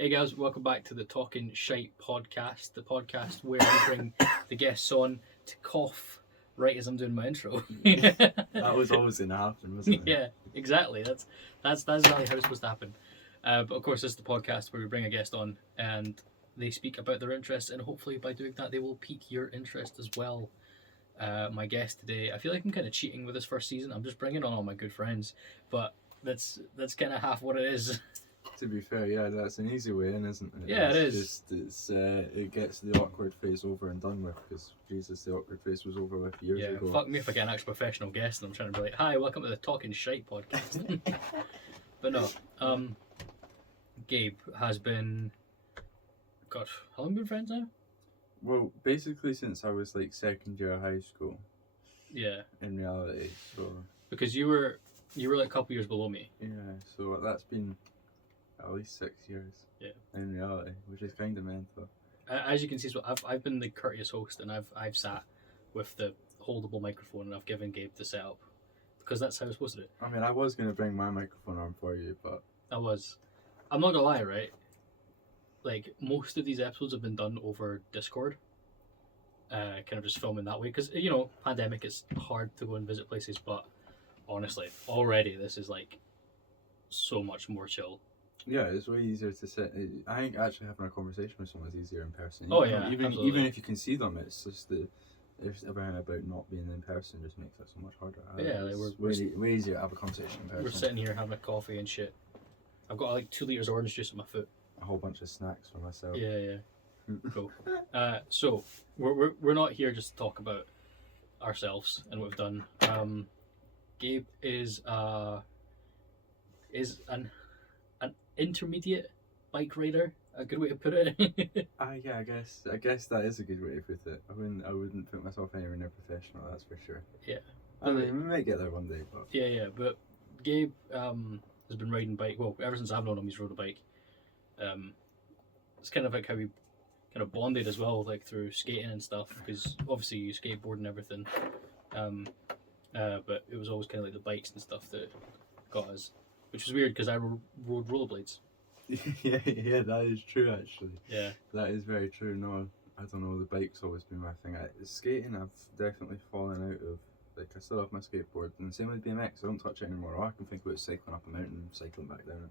Hey guys, welcome back to the Talking Shite Podcast, the podcast where we bring the guests on to cough right as I'm doing my intro. That was always going to happen, wasn't it? Yeah, exactly. That's exactly how it's supposed to happen. But of course, this is the podcast where we bring a guest on and they speak about their interests, and hopefully by doing that, they will pique your interest as well. My guest today, I feel like I'm kind of cheating with this first season. I'm just bringing on all my good friends, but that's kind of half what it is. To be fair, yeah, that's an easy way in, isn't it? Yeah, it's it is. It gets the awkward phase over and done with, because Jesus, the awkward phase was over with years ago. Fuck me if I get an actual professional guest and I'm trying to be like, hi, welcome to the Talking Shite Podcast. But no, Gabe has been, God, how long have we been friends now? Well, basically since I was like second year of high school. Yeah. In reality, so. Because you were like a couple years below me. Yeah, so that's been at least 6 years. Yeah. In reality, which is kind of mental. As you can see, so I've been the courteous host, and I've sat with the holdable microphone, and I've given Gabe the setup because that's how it's supposed to do. I mean, I was going to bring my microphone on for you, but I'm not gonna lie, right? Like, most of these episodes have been done over Discord, kind of just filming that way, because, you know, pandemic, it's hard to go and visit places, but honestly, already this is like so much more chill. yeah, it's way easier to sit. I think actually having a conversation with someone is easier in person. Oh yeah, even if you can see them, it's just there's everything about not being in person just makes it so much harder. Yeah, it's way easier to have a conversation in person. We're sitting here having a coffee and shit. I've got like 2 liters of orange juice at my foot. A whole bunch of snacks for myself. Yeah. Cool. So we're not here just to talk about ourselves and what we've done. Gabe is an intermediate bike rider. A good way to put it. Yeah, I guess that is a good way to put it. I wouldn't put myself anywhere near professional. That's for sure. Yeah. I mean, we might get there one day, but Yeah. But Gabe has been riding bike. Well, ever since I've known him, he's rode a bike. It's kind of like how we kind of bonded as well, like through skating and stuff, because obviously you skateboard and everything. But it was always kind of like the bikes and stuff that got us, which was weird because I rode rollerblades. yeah, that is true actually. Yeah. That is very true. No, I don't know. The bike's always been my thing. Skating, I've definitely fallen out of. Like, I still have my skateboard, and same with BMX. I don't touch it anymore. All I can think about is cycling up a mountain and cycling back down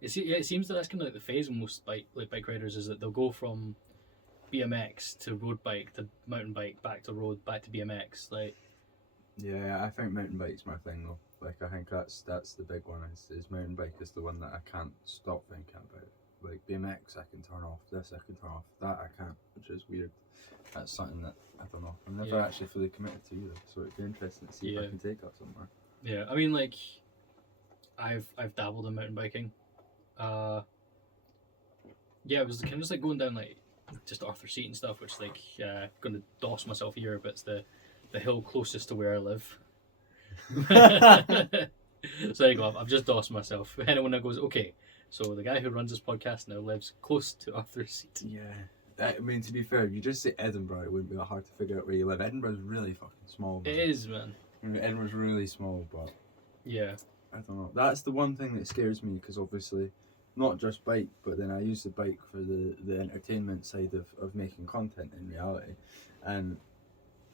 it. It seems that that's kind of like the phase of most bike riders, is that they'll go from BMX to road bike to mountain bike, back to road, back to BMX. Like, yeah, I think mountain bike's my thing though. Like, I think that's the big one. Is mountain bike is the one that I can't stop thinking about. Like BMX, I can turn off. This I can turn off. That I can't, which is weird. That's something that I don't know. I'm never actually fully committed to either, so it'd be interesting to see if I can take that somewhere. Yeah, I mean, like, I've dabbled in mountain biking. Yeah, it was kind of just like going down like just Arthur Seat and stuff, which like gonna doss myself here, but it's the hill closest to where I live. So there you go. I've just dossed myself. Anyone that goes, okay, so the guy who runs this podcast now lives close to Arthur Seat. Yeah. I mean, to be fair, if you just say Edinburgh, it wouldn't be that hard to figure out where you live. Edinburgh's really fucking small, man. It is, man. I mean, Edinburgh's really small, but yeah, I don't know. That's the one thing that scares me, because obviously, not just bike, but then I use the bike for the entertainment side of making content in reality. And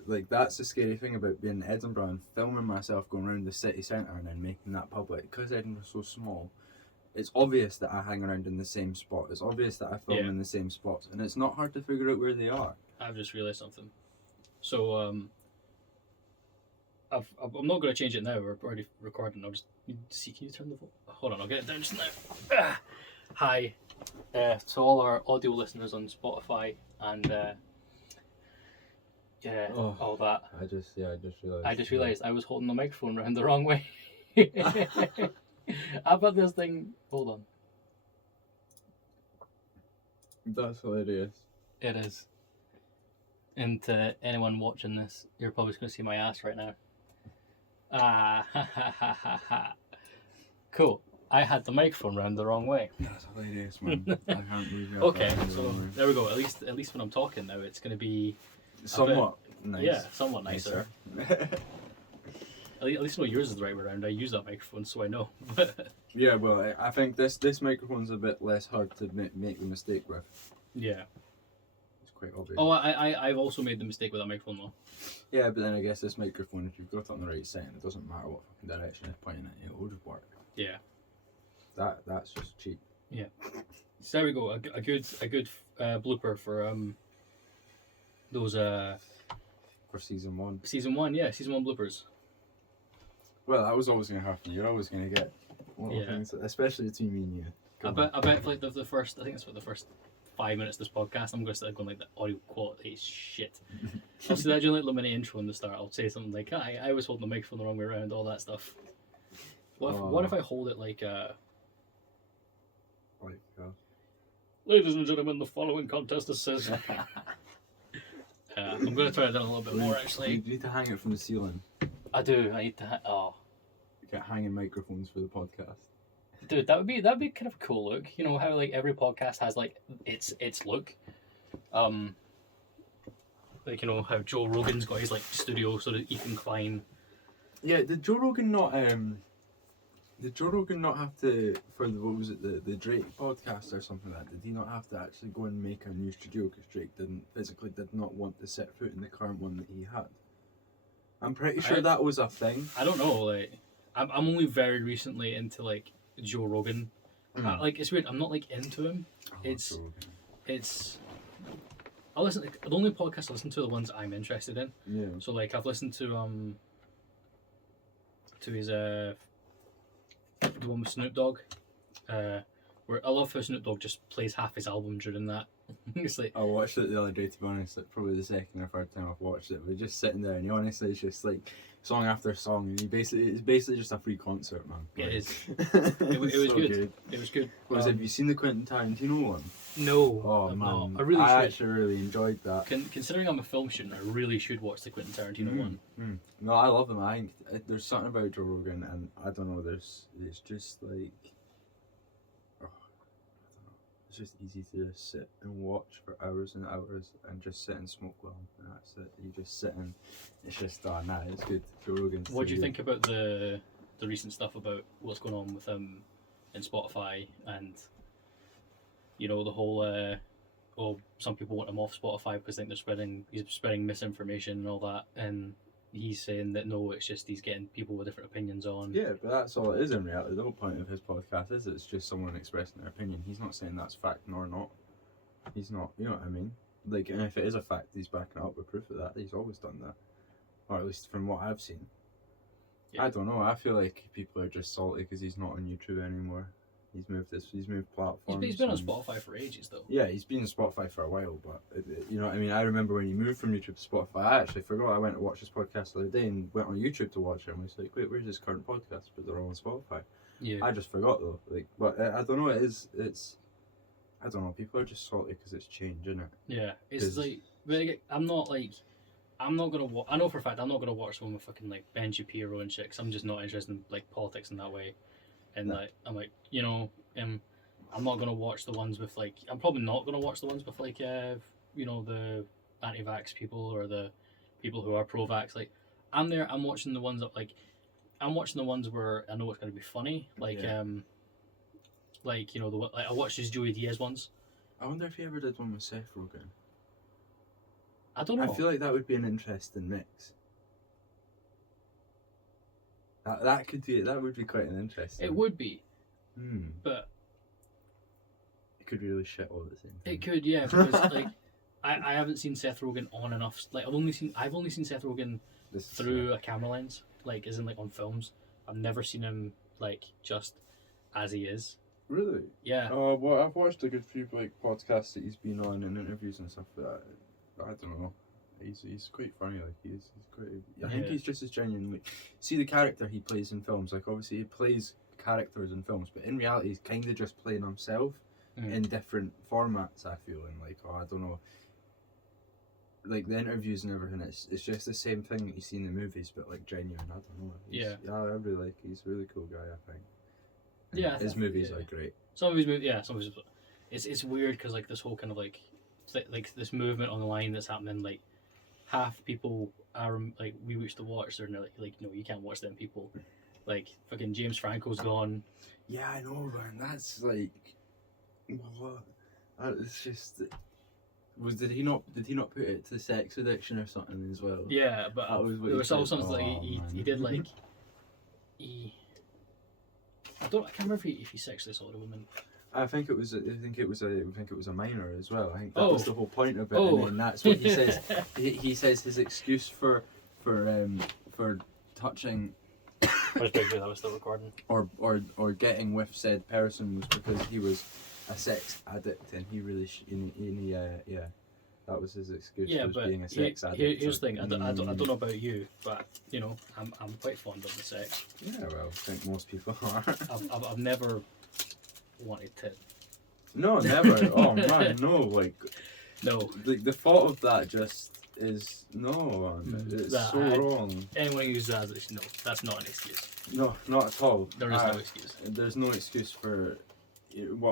like, that's the scary thing about being in Edinburgh and filming myself going around the city centre and then making that public. Because Edinburgh's so small, it's obvious that I hang around in the same spot. It's obvious that I film in the same spots, and it's not hard to figure out where they are. I've just realised something. So I'm not going to change it now. We're already recording. I'll just see. Can you turn the hold on? I'll get it down just now. Hi, to all our audio listeners on Spotify and all that. I just realised. I just realised I was holding the microphone around the wrong way. I've got this thing. Hold on. That's hilarious. It is. And to anyone watching this, you're probably going to see my ass right now. Cool. I had the microphone round the wrong way. That's hilarious, man. I can't believe you. Okay, so there we go. At least when I'm talking now, it's going to be somewhat nice. Yeah, somewhat nicer. least I know yours is the right way around. I use that microphone, so I know. Yeah, well, I think this microphone's a bit less hard to make the mistake with. Yeah. It's quite obvious. Oh, I've also made the mistake with that microphone though. Yeah, but then I guess this microphone, if you've got it on the right setting, it doesn't matter what fucking direction it's pointing at, it will just work. Yeah. That's just cheap. Yeah. So there we go. A good blooper for those For season 1. season 1. Yeah, season 1 bloopers. Well, that was always going to happen. You're always going to get little things, especially between me and you. I bet for like the first, I think it's for the first 5 minutes of this podcast, I'm going to start going like the audio quality is shit. I'll say that during like the mini intro in the start. I'll say something like, I was holding the microphone the wrong way around, all that stuff. What if I hold it like ladies and gentlemen, the following contest is says. I'm going to turn it down a little bit more actually. You need to hang it from the ceiling. I do. I need to. Get hanging microphones for the podcast. Dude, that'd be kind of a cool look. You know how like every podcast has like its look. Like you know how Joe Rogan's got his like studio sort of Ethan Klein. Yeah, did Joe Rogan not have to, for the, what was it, the Drake podcast or something like that, did he not have to actually go and make a new studio because Drake did not want to set foot in the current one that he had? I'm pretty sure that was a thing. I don't know, like, I'm only very recently into, like, Joe Rogan. Like, it's weird, I'm not, like, into him. I listen, the only podcasts I listen to are the ones I'm interested in. Yeah. So, like, I've listened to his, the one with Snoop Dogg, where I love how Snoop Dogg just plays half his album during that. It's like, I watched it the other day, to be honest, like probably the second or third time I've watched it. We're just sitting there and he honestly it's just like song after song and it's basically just a free concert, man. it Like, is. It was so good. It was good. Have you seen the Quentin Tarantino one? No. Oh I've man, not. I really should. actually really enjoyed that. Considering I'm a film student, I really should watch the Quentin Tarantino one. No, I love him. I think there's something about Joe Rogan, and I don't know. It's just like, I don't know. It's just easy to just sit and watch for hours and hours and just sit and smoke well, and that's it. You just sit and it's just it's good. Joe Rogan. What do you think about the recent stuff about what's going on with him in Spotify and you know the whole some people want him off Spotify because they think he's spreading misinformation and all that, and he's saying that no, it's just he's getting people with different opinions on. Yeah, but that's all it is in reality. The whole point of his podcast is it's just someone expressing their opinion. He's not saying that's fact nor not. He's not, you know what I mean? Like, and if it is a fact, he's backing up with proof of that. He's always done that. Or at least from what I've seen. Yeah. I don't know, I feel like people are just salty because he's not on YouTube anymore. He's moved platforms. He's been on Spotify for ages though. Yeah, he's been on Spotify for a while, but you know what I mean? I remember when he moved from YouTube to Spotify, I actually forgot I went to watch his podcast the other day and went on YouTube to watch it and was like, wait, where's his current podcast? But they're all on Spotify. Yeah. I just forgot though. Like, but I don't know, it's I don't know, people are just salty because it's change, isn't it? Yeah, it's like, but I'm not gonna watch, I know for a fact I'm not gonna watch one with fucking like Ben Shapiro and shit, because I'm just not interested in like politics in that way. And like I'm like, you know, I'm not gonna watch the ones with like, I'm probably not gonna watch the ones with like you know, the anti-vax people or the people who are pro-vax. Like I'm watching the ones that like, I'm watching the ones where I know it's gonna be funny. Like like you know the like I watched his Joey Diaz ones. I wonder if he ever did one with Seth Rogen. I don't know. I feel like that would be an interesting mix. That would be quite an interesting. It would be. But it could be really shit all at the same time. It could, yeah, because like I haven't seen Seth Rogen on enough. Like I've only seen Seth Rogen through a camera lens, like as in like on films. I've never seen him like just as he is. Really? Yeah. Well, I've watched a good few like podcasts that he's been on and interviews and stuff. But I don't know. He's quite funny. Like he's quite. I think he's just as genuine. Like, see the character he plays in films. Like obviously he plays characters in films, but in reality he's kind of just playing himself in different formats. I feel and like I don't know. Like the interviews and everything, it's just the same thing that you see in the movies, but like genuine. I don't know. Yeah, I really like. He's a really cool guy. I think. And his movies are great. Some of his movies, some of his. It's weird because like this whole kind of like this movement on the line that's happening like half people are like we used to watch. They're like no, you can't watch them people. Like fucking James Franco's gone. Yeah, I know, man. That's like, what? It's just. Did he not put it to sex addiction or something as well? Yeah, but there was also something like he did like I can't remember if he sexually assaulted a woman. I think it was a minor as well. I think that was the whole point of it, and that's what he says. He says his excuse for touching I was still recording. or getting with said person was because he was a sex addict, and he really that was his excuse for being a sex addict. Here's the thing. I don't know about you, but you know, I'm quite fond of the sex. Yeah, well, I think most people are. I've never wanted to. No, never. Oh man, no. Like, no. Like the thought of that just is no. It's so wrong. Anyone who uses that as no, that's not an excuse. No, not at all. There is no excuse. There's no excuse for.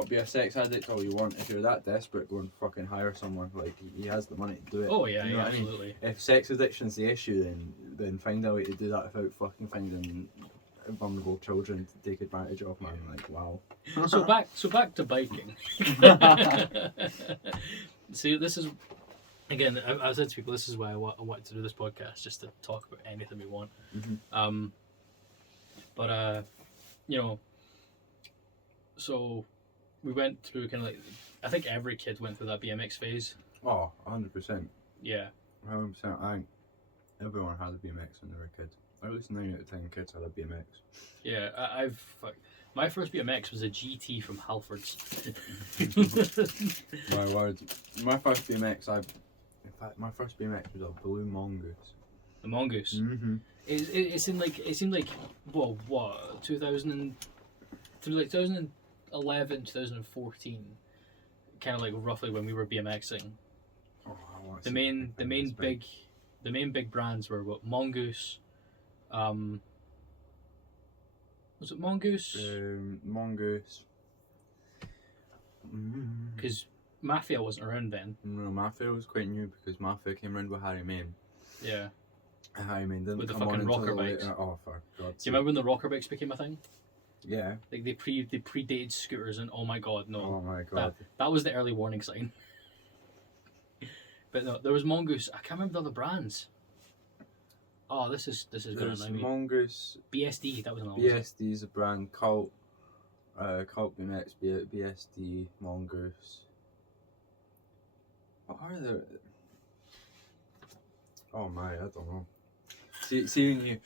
Be a sex addict all you want. If you're that desperate, go and fucking hire someone. Like, he has the money to do it. Oh yeah, you know absolutely. I mean? If sex addiction's the issue, then find a way to do that without fucking finding vulnerable children to take advantage of. Man, like, wow. So back to biking. See, this is again. I said to people, this is why I wanted to do this podcast, just to talk about anything we want. Mm-hmm. But you know. So, we went through kind of like, I think every kid went through that BMX phase. Oh, 100%. Yeah. 100%. I think everyone had a BMX when they were a kid. Or at least 9 out of 10 kids had a BMX. Yeah, my first BMX was a GT from Halfords. My word. My first BMX, my first BMX was a blue mongoose. The mongoose? Mm-hmm. It seemed like, well, what, 2011, 2014, kind of like roughly when we were BMXing. Oh, the main big brands were what, Mongoose. Was it Mongoose? Mongoose. Because Mafia wasn't around then. No, Mafia was quite new because Mafia came around with Harry Main. Yeah. And Harry Main didn't with the come fucking on rocker until bikes. later. Oh, for God's sake. Do you remember when the rocker bikes became a thing? Yeah. Like they predated scooters, and oh my god, no. Oh my god. That was the early warning sign. But no, there was Mongoose. I can't remember the other brands. Oh, this is gonna annoy me. Mongoose. BSD. That was another. BSD is a brand. Cult BMX. BSD. Mongoose. What are there? Oh my, I don't know. See when you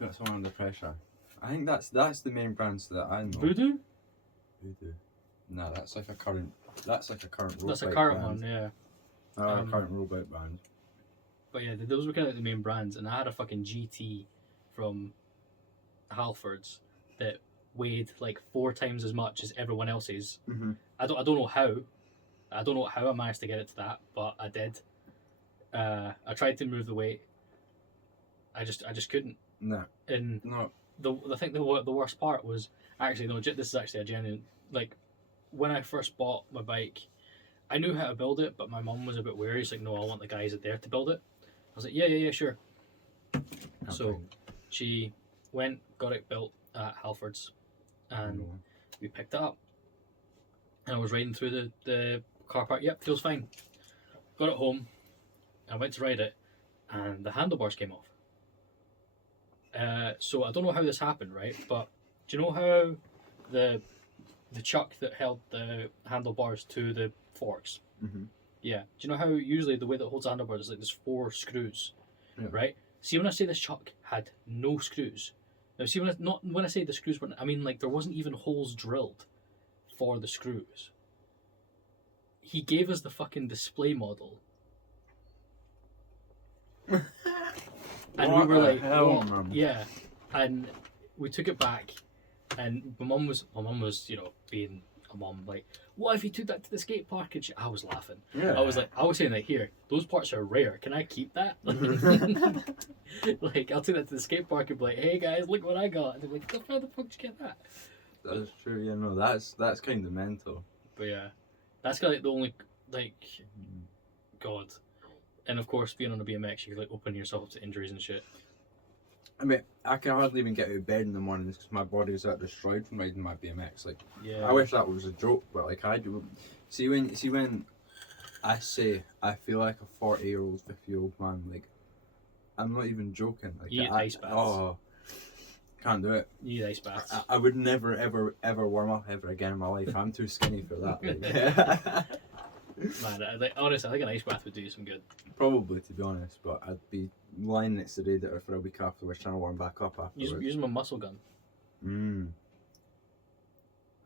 got someone under pressure. I think that's the main brands that I know. Voodoo? No, that's like a current road That's a bike current brand. one, yeah. A current road bike brand. But yeah, those were kind of like the main brands, and I had a fucking GT from Halfords that weighed like 4 times as much as everyone else's. Mm-hmm. I don't know how. I don't know how I managed to get it to that, but I did. I tried to move the weight. I just couldn't. No. And No. I think the worst part was actually this is actually a genuine, like, when I first bought my bike, I knew how to build it, but my mum was a bit wary. She's like, no, I want the guys that there to build it. I was like, yeah, sure. So she went, got it built at Halfords, and we picked it up. And I was riding through the car park. Yep, feels fine. Got it home. I went to ride it, and the handlebars came off. So I don't know how this happened, right? But do you know how the chuck that held the handlebars to the forks? Mm-hmm. Yeah. Do you know how usually the way that holds the handlebars is like there's 4 screws, right? See, when I say this chuck had no screws. Now, see, when I say the screws weren't, I mean like there wasn't even holes drilled for the screws. He gave us the fucking display model. And what we were like, hell, yeah, and we took it back, and my mum was, being a mum, like, what if you took that to the skate park? And I was laughing. Yeah. I was saying, like, here, those parts are rare. Can I keep that? Like, I'll take that to the skate park and be like, hey guys, look what I got. And they're like, how the fuck did you get that? That's true. Yeah, no, that's kind of mental. But yeah, that's kind of like the only, like, God. And of course, being on a BMX, you could like open yourself up to injuries and shit. I mean, I can hardly even get out of bed in the mornings because my body is that destroyed from riding my BMX. Like, Yeah. I wish that was a joke, but like I do. See when I say I feel like a 40-year-old, 50-year-old man, like I'm not even joking. Like You need ice baths. Oh, can't do it. You need ice baths. I would never ever warm up ever again in my life. I'm too skinny for that. Like. Man, honestly, I think an ice bath would do you some good. Probably, to be honest, but I'd be lying next to the radiator for a week afterwards trying to warm back up afterwards. Use my muscle gun.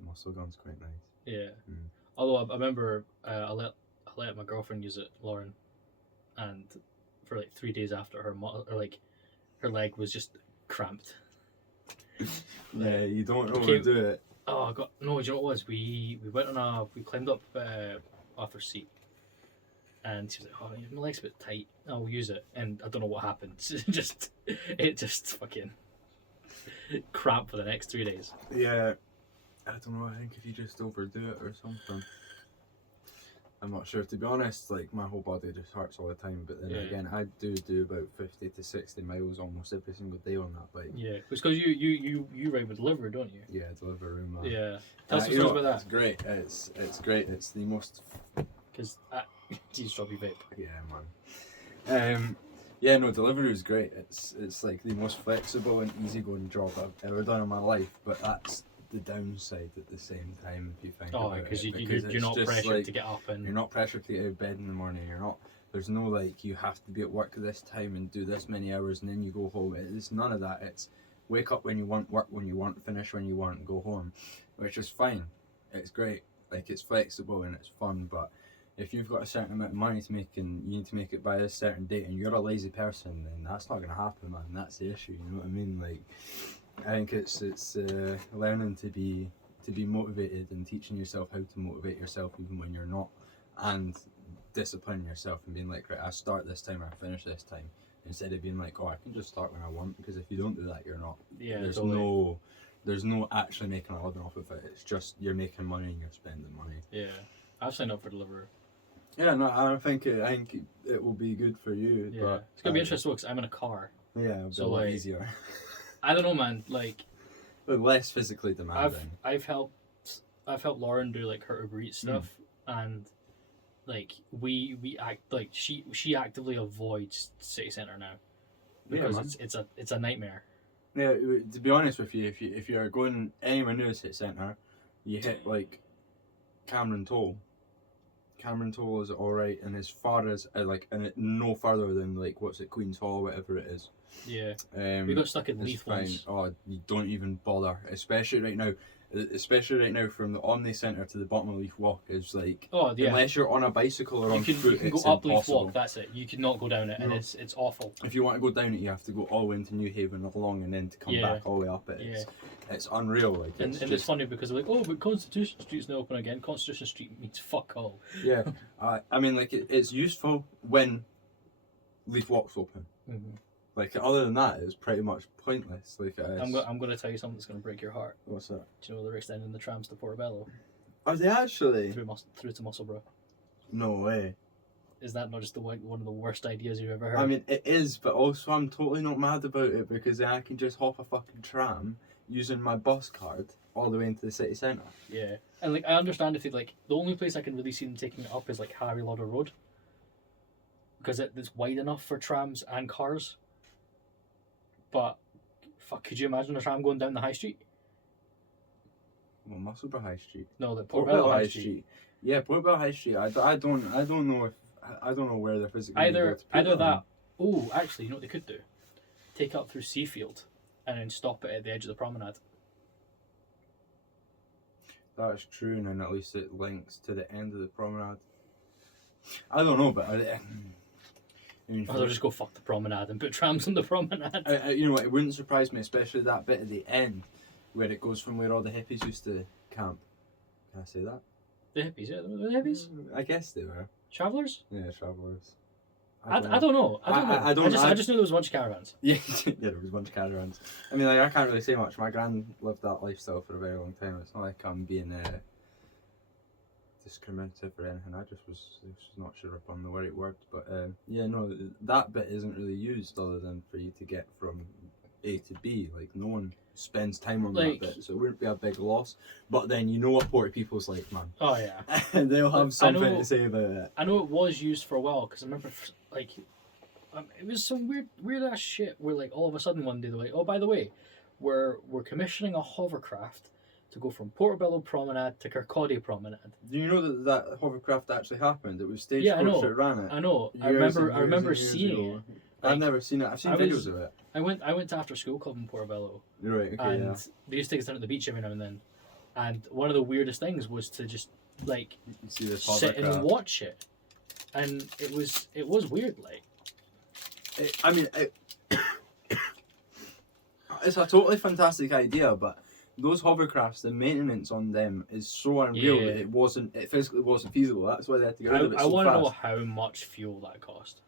Muscle gun's quite nice. Yeah. Although I remember I let my girlfriend use it, Lauren, and for like 3 days after her leg was just cramped. Yeah, you don't overdo it. Oh God, no! Do you know what it was? We climbed up off her seat, and she was like, "Oh, my leg's a bit tight. I'll use it." And I don't know what happened. it just fucking cramped for the next 3 days. Yeah, I don't know. I think if you just overdo it or something, I'm not sure. To be honest, like my whole body just hurts all the time. But then again, I do about 50 to 60 miles almost every single day on that bike. Yeah, it's because you ride with Deliveroo, don't you? Yeah, Deliveroo, man. Yeah, tell us some stories about that. It's great. It's great. It's the most. Because Jesus, drop your vape. Yeah, man. Yeah, no, Deliveroo is great. It's like the most flexible and easygoing job I've ever done in my life. But that's the downside at the same time if you think about it. Because you're not pressured to get up and you're not pressured to get out of bed in the morning. There's no like you have to be at work at this time and do this many hours and then you go home. It's none of that. It's wake up when you want, work when you want, finish when you want, and go home, which is fine. It's great. Like it's flexible and it's fun. But if you've got a certain amount of money to make and you need to make it by a certain date and you're a lazy person, then that's not gonna happen, man. That's the issue. You know what I mean? Like. I think it's learning to be motivated and teaching yourself how to motivate yourself even when you're not, and disciplining yourself and being like, right, I start this time, I finish this time, instead of being like, oh, I can just start when I want, because if you don't do that, you're not. Yeah. There's no actually making a living off of it. It's just you're making money and you're spending money. Yeah, I've signed up for Deliveroo. Yeah, no, I think it will be good for you. Yeah, but it's gonna be interesting because I'm in a car. Yeah, it'll be a lot easier. I don't know, man. Like, but less physically demanding. I've helped Lauren do like her Uber Eats stuff, and like we act like she actively avoids city centre now because it's a nightmare. Yeah, to be honest with you, if you're going anywhere near the city centre, you hit like Cameron Toll. Cameron Toll is alright, and as far as and no further than like what's it, Queen's Hall, whatever it is. Yeah. We got stuck in Leith once. Oh, you don't even bother, especially right now. From the Omni Centre to the bottom of Leith Walk is like. Oh yeah. Unless you're on a bicycle or on foot, you can go up Leith Walk. That's it. You cannot go down it, and it's awful. If you want to go down it, you have to go all the way into New Haven along, and then to come back all the way up it. It's unreal. Like, it's funny because they're like, oh, but Constitution Street's now open again. Constitution Street means fuck all. Yeah, I mean, like it's useful when Leith Walk's open. Mm-hmm. Like other than that, it's pretty much pointless. Like I'm going to tell you something that's going to break your heart. What's that? Do you know they're extending the trams to Portobello? Are they actually? Through to Musselburgh. No way. Is that not just one of the worst ideas you've ever heard? I mean, it is, but also I'm totally not mad about it because then I can just hop a fucking tram using my bus card all the way into the city centre. Yeah, and like I understand if they the only place I can really see them taking it up is like Harry Lauder Road because it's wide enough for trams and cars. But fuck, could you imagine a tram going down the high street? Well, Musselburgh High Street. No, the Portobello High Street. Yeah, Portobello High Street. I don't know where they're physically. Either that. Oh, actually, you know what they could do? Take up through Seafield, and then stop it at the edge of the promenade. That's true, and then at least it links to the end of the promenade. I don't know, but I'll just go fuck the promenade and put trams on the promenade. You know what? It wouldn't surprise me, especially that bit at the end where it goes from where all the hippies used to camp. Can I say that? The hippies, yeah, the hippies. I guess they were. Travellers? Yeah, travellers. I don't know. I just knew there was a bunch of caravans. Yeah, there was a bunch of caravans. I mean, like, I can't really say much. My gran lived that lifestyle for a very long time. It's not like I'm being discriminative or anything. I just was not sure upon the right word. But yeah, no, that bit isn't really used other than for you to get from A to B. Like, no one spends time on Like- that bit, so it wouldn't be a big loss. But then you know what Port people's like, man. Oh yeah. And they'll have something know- to say about it. I know it was used for a while because I remember like it was some weird ass shit where like all of a sudden one day they're like, oh, by the way, we're commissioning a hovercraft to go from Portobello Promenade to Kirkcaldy Promenade. Do you know that hovercraft actually happened? It was Stagecoach Yeah, I know. that ran it. I know. I Years remember. and I remember years and years seeing ago. it. I've Like, never seen it. I've seen I videos was- of it. I went to after school club in Portobello, Right. Okay. and Yeah. they used to take us down to the beach every now and then. And one of the weirdest things was to just like You can see this sit and hovercraft. watch it, and it was weird. Like, It's a totally fantastic idea, but those hovercrafts, the maintenance on them is so unreal Yeah. that it physically wasn't feasible. That's why they had to get rid of it I so want to fast. know how much fuel that cost.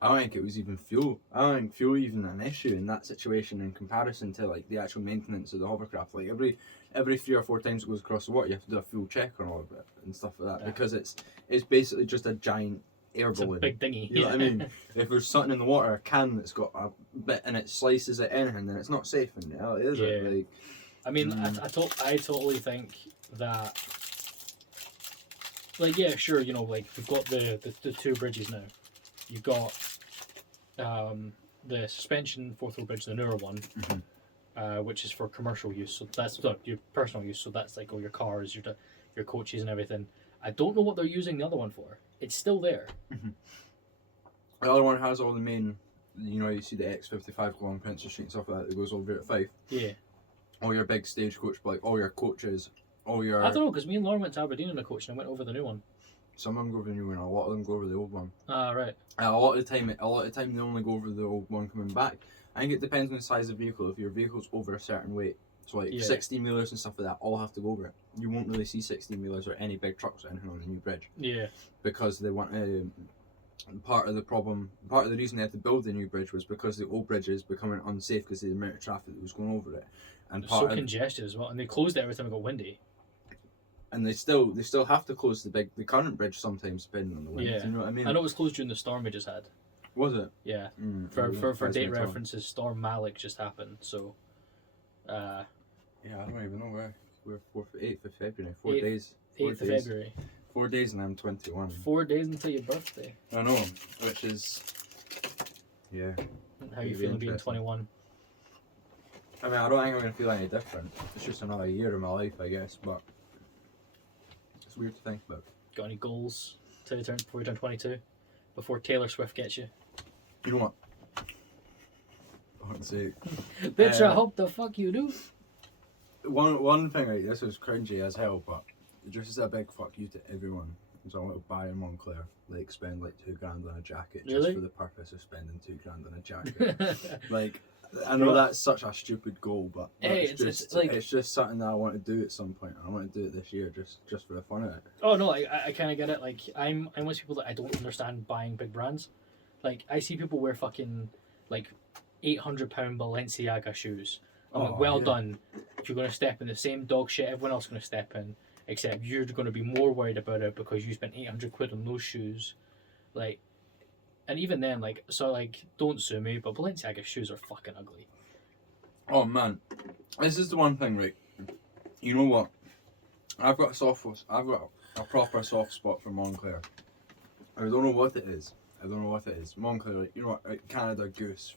I don't think it was even fuel. I don't think fuel even an issue in that situation in comparison to like the actual maintenance of the hovercraft. Like every 3 or 4 times it goes across the water, you have to do a full check on all of it and stuff like that, Yeah. because it's basically just a giant air It's a balloon. big dinghy. You know what I mean? If there's something in the water, a can that's got a bit and it slices it anything, then it's not safe in reality, is it? Yeah. Like, I mean, I totally think that, like, yeah, sure, you know, like, we've got the 2 bridges now. You've got the suspension 4th row bridge, the newer one, which is for commercial use. So that's your personal use. So that's like all your cars, your coaches and everything. I don't know what they're using the other one for. It's still there. the other one has all the main, you know, you see the X55 along Princes Street and stuff like that goes over at Fife. Yeah. All your big stagecoach, like all your coaches, all your. I don't know, because me and Lauren went to Aberdeen in a coach and I went over the new one. Some of them go over the new one, a lot of them go over the old one. Ah, right. A lot of the time they only go over the old one coming back. I think it depends on the size of the vehicle. If your vehicle's over a certain weight, so like Yeah. 16 wheelers and stuff like that, all have to go over it. You won't really see 16 wheelers or any big trucks or anything on the new bridge, Yeah. because they want to. Part of the reason they had to build the new bridge was because the old bridge is becoming unsafe because of the amount of traffic that was going over it, and It's so congested as well, and they closed it every time it got windy. and they still have to close the current bridge sometimes depending on the wind. Yeah. Do you know what I mean? I know it was closed during the storm we just had. Was it? Yeah. For For date references, Storm Malik just happened, so Yeah, I don't even know where. We're 8th of February. 4 8th days. 8th of February. 4 days and I'm 21. 4 days until your birthday. I know, which is. Yeah. How you Really feeling being interesting. 21? I mean, I don't think I'm going to feel any different. It's just another year of my life, I guess, but. It's weird to think about. Got any goals before you turn 22? Before Taylor Swift gets you? You know what? I want to say. Bitch, I hope the fuck you do. One thing, right, this was cringy as hell, but just as a big fuck you to everyone. So I want to buy a Moncler, like spend like $2,000 on a jacket just Really? for the purpose of spending $2,000 on a jacket. Like, I know that's such a stupid goal, but Hey, it's just something that I want to do at some point. I want to do it this year, just for the fun of it. Oh no, I kind of get it. Like I'm one of those people that I don't understand buying big brands. Like I see people wear fucking like £800 Balenciaga shoes. I'm like, well done. You're gonna step in the same dog shit everyone else is gonna step in, except you're gonna be more worried about it because you spent £800 on those shoes. Like, and even then, like, so like, don't sue me, but Balenciaga shoes are fucking ugly. Oh man, this is the one thing, right? You know what? I've got a proper soft spot for Moncler. I don't know what it is. Moncler, like, you know what? Like Canada Goose,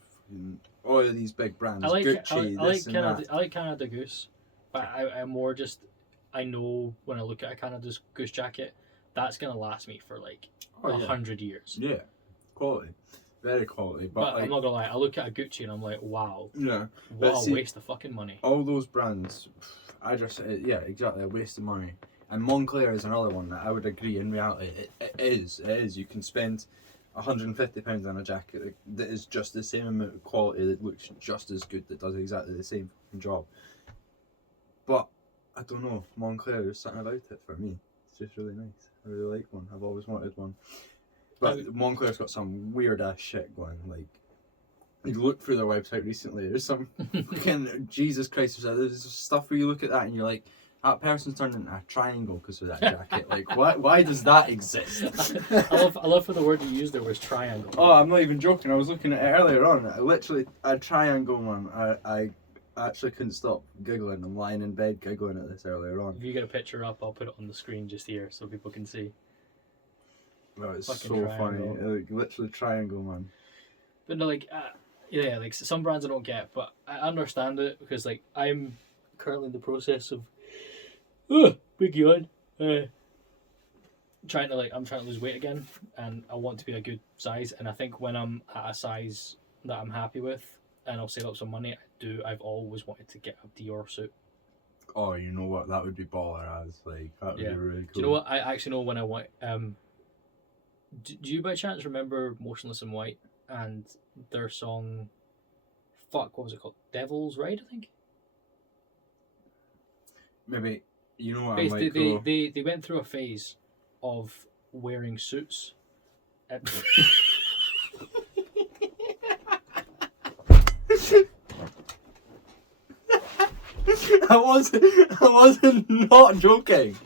all of these big brands. I like Gucci, this and that. I like Canada Goose, but I'm more just, I know when I look at a Canada Goose jacket, that's gonna last me for like 100 years. Yeah, quality, very quality. But But like, I'm not gonna lie, I look at a Gucci and I'm like, wow, yeah, what see, a waste of fucking money. all those brands, yeah, exactly, a waste of money. And Moncler is another one that I would agree. In reality, it is. You can spend £150 on a jacket that is just the same amount of quality, that looks just as good, that does exactly the same job. But I don't know, Moncler, there's something about it for me. It's just really nice. I really like one. I've always wanted one. But Moncler's got some weird ass shit going. Like, you looked through their website recently. There's some fucking Jesus Christ. There's stuff where you look at that and you're like, That person's turned into a triangle because of that jacket. Like, why does that exist? I love for the word you used there was triangle. Oh, I'm not even joking. I was looking at it earlier on. I literally, a triangle, man. I actually couldn't stop giggling. I'm lying in bed giggling at this earlier on. If you get a picture up, I'll put it on the screen just here so people can see. Oh, it's Fucking so triangle. funny. Like, literally triangle, man. But no, like, yeah, like some brands I don't get, but I understand it because like I'm currently in the process of, big yawn, I'm trying to lose weight again, and I want to be a good size, and I think when I'm at a size that I'm happy with, and I'll save up some money, I've always wanted to get a Dior suit. Oh, you know what? That would be baller as. Like, that would be really cool. Do you know what? I actually know when I want. Do you by chance remember Motionless in White and their song? Fuck, what was it called? Devil's Ride, I think. Maybe, you know what? They went through a phase of wearing suits. I wasn't not joking.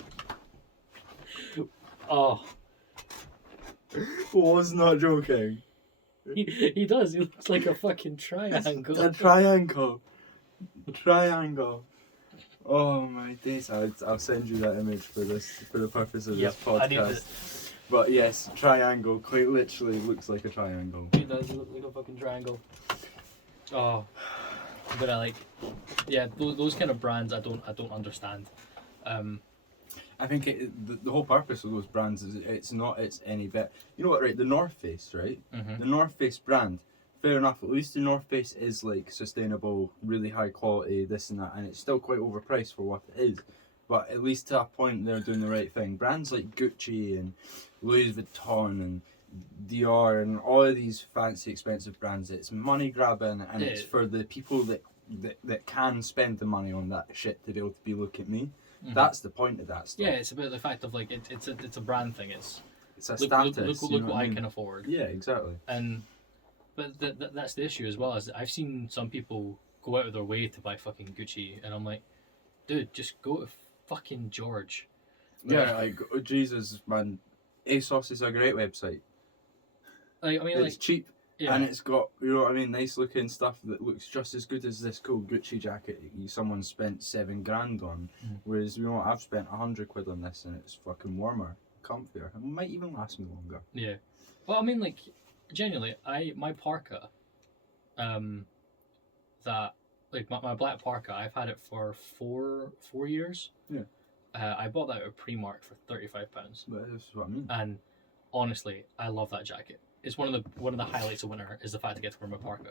Oh, I was not joking. he does. He looks like a fucking triangle. A triangle. Oh my days! I'll send you that image for the purpose of this podcast. I need it. But yes, triangle quite literally looks like a triangle. He does look like a fucking triangle. Oh, but I like, yeah, those kind of brands I don't understand. I think the whole purpose of those brands is it's any bit. You know what, right? The North Face, right? Mm-hmm. The North Face brand, fair enough. At least the North Face is like sustainable, really high quality, this and that, and it's still quite overpriced for what it is. But at least to a point, they're doing the right thing. Brands like Gucci and Louis Vuitton and Dior and all of these fancy, expensive brands, it's money grabbing, and it's for the people that can spend the money on that shit to be able to be look at me. Mm-hmm. That's the point of that stuff. Yeah, it's about the fact of like it's a brand thing. It's a status. Look what I can afford. Yeah, exactly. But that's the issue as well. Is I've seen some people go out of their way to buy fucking Gucci, and I'm like, dude, just go to fucking George. Yeah, like, oh, Jesus, man, ASOS is a great website. Like, I mean, it's cheap, yeah. And it's got, you know what I mean, nice looking stuff that looks just as good as this cool Gucci jacket someone spent $7,000 on. Whereas, you know what, I've spent £100 on this, and it's fucking warmer, comfier. It might even last me longer. Yeah. Well, I mean, like, genuinely, my parka, that, like, my black parka, I've had it for four years. Yeah. I bought that at Primark for £35. But that's what I mean. And honestly, I love that jacket. It's one of the highlights of winter is the fact I get to wear my parka.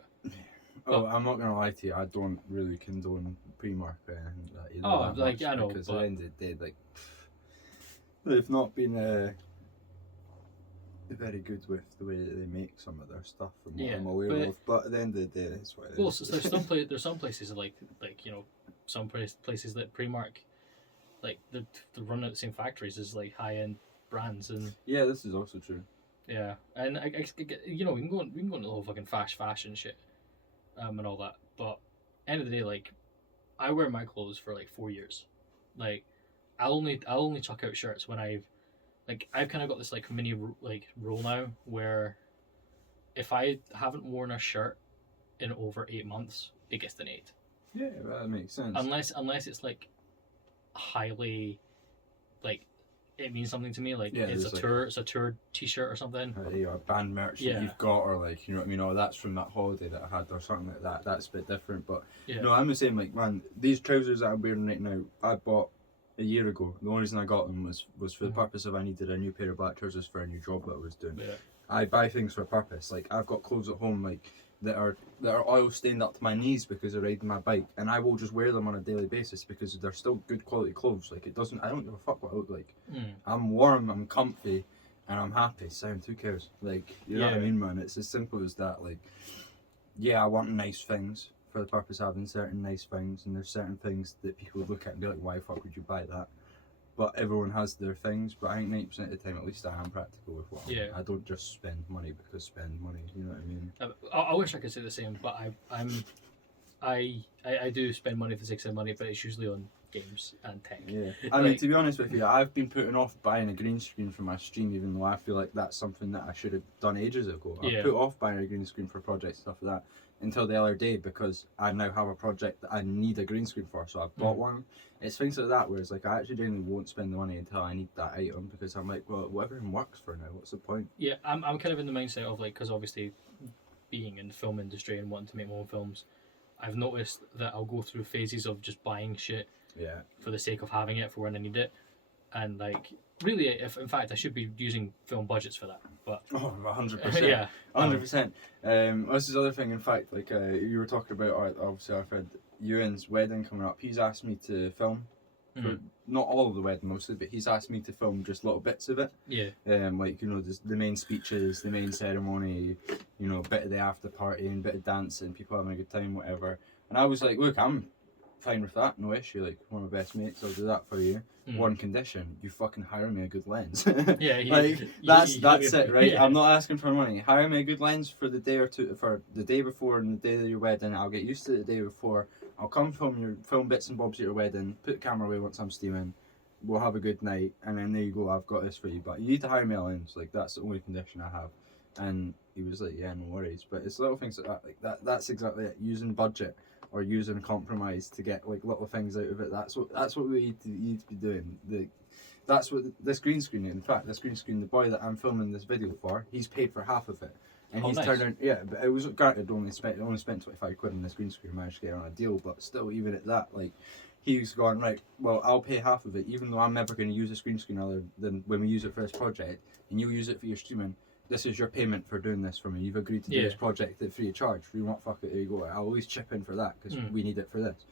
Oh, I'm not gonna lie to you. I don't really condone Primark or anything like that. Oh, like I know, because at the end of the day, like they've not been very good with the way that they make some of their stuff, from what I'm aware of. But at the end of the day, that's what it is. Well, so there's some places like you know, some places that Primark, like they run out the same factories as like high end brands, and yeah, this is also true. Yeah, and I you know, we can go into the whole fucking fast fashion shit, and all that. But end of the day, like, I wear my clothes for like 4 years. Like, I'll only chuck out shirts when I've kind of got this like mini like rule now where if I haven't worn a shirt in over 8 months, it gets an 8. Yeah, that makes sense. Unless it's like highly, like, it means something to me, like it's a tour t-shirt or something. Or band merch that you've got, or like, you know what I mean, oh, that's from that holiday that I had or something like that. That's a bit different, but no, I'm the same. Like, man, these trousers that I'm wearing right now, I bought a year ago. The only reason I got them was for the purpose of I needed a new pair of black trousers for a new job that I was doing. Yeah. I buy things for a purpose. Like, I've got clothes at home like that are oil stained up to my knees because of riding my bike, and I will just wear them on a daily basis because they're still good quality clothes. Like, I don't give a fuck what I look like. I'm warm, I'm comfy, and I'm happy. Who cares? Like, you know what I mean, man? It's as simple as that. Like, yeah, I want nice things for the purpose of having certain nice things, and there's certain things that people would look at and be like, why the fuck would you buy that? But everyone has their things. But I think 90% of the time, at least, I am practical with what I don't just spend money because spend money. You know what I mean? I wish I could say the same, but I do spend money for the sake of money, but it's usually on games and tech. Yeah, I mean, to be honest with you, I've been putting off buying a green screen for my stream, even though I feel like that's something that I should have done ages ago. I put off buying a green screen for projects, stuff like that, until the other day, because I now have a project that I need a green screen for, so I bought one. It's things like that where it's like I actually genuinely won't spend the money until I need that item, because I'm like, well, everything works for now. What's the point? Yeah, I'm kind of in the mindset of like, because obviously being in the film industry and wanting to make my own films, I've noticed that I'll go through phases of just buying shit for the sake of having it for when I need it, and like really, if in fact I should be using film budgets for that, but 100%. yeah, 100%. This is the other thing. In fact, like you were talking about, obviously our friend Ewan's wedding coming up. He's asked me to film. For not all of the wedding mostly, but he's asked me to film just little bits of it. Yeah. Like, you know, the main speeches, the main ceremony, you know, a bit of the after party and bit of dancing, people having a good time, whatever. And I was like, look, I'm fine with that, no issue. Like, one of my best mates, I'll do that for you. One condition, you fucking hire me a good lens. Yeah. Like, that's it, right? Yeah. I'm not asking for money. Hire me a good lens for the day or two, for the day before and the day of your wedding. I'll get used to it the day before. I'll come film bits and bobs at your wedding, put the camera away once I'm steaming, we'll have a good night, and then there you go, I've got this for you. But you need to hire me a lens, like that's the only condition I have. And he was like, yeah, no worries. But it's little things like that's exactly it. Using budget or using compromise to get like little things out of it. That's what we need to be doing. That's what this green screen, in fact, this green screen, the boy that I'm filming this video for, he's paid for half of it. And he's nice. turned around, but it was granted only spent 25 quid on this green screen, managed to get on a deal, but still, even at that, like, he's gone, right, well, I'll pay half of it, even though I'm never going to use this green screen other than when we use it for this project, and you use it for your streaming. This is your payment for doing this for me. You've agreed to do this project at free of charge. You want, fuck it, there you go. I'll always chip in for that because we need it for this.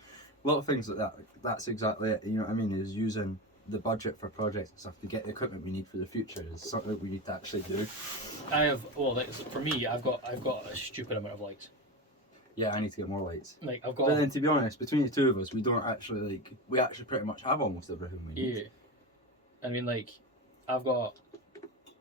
A lot of things like that. That's exactly it. You know what I mean? Is using the budget for projects and stuff to get the equipment we need for the future is something that we need to actually do. For me, I've got a stupid amount of lights. Yeah, I need to get more lights. Like I've got. But then, to be honest, between the two of us, we actually pretty much have almost everything we need. Yeah. I mean, like, I've got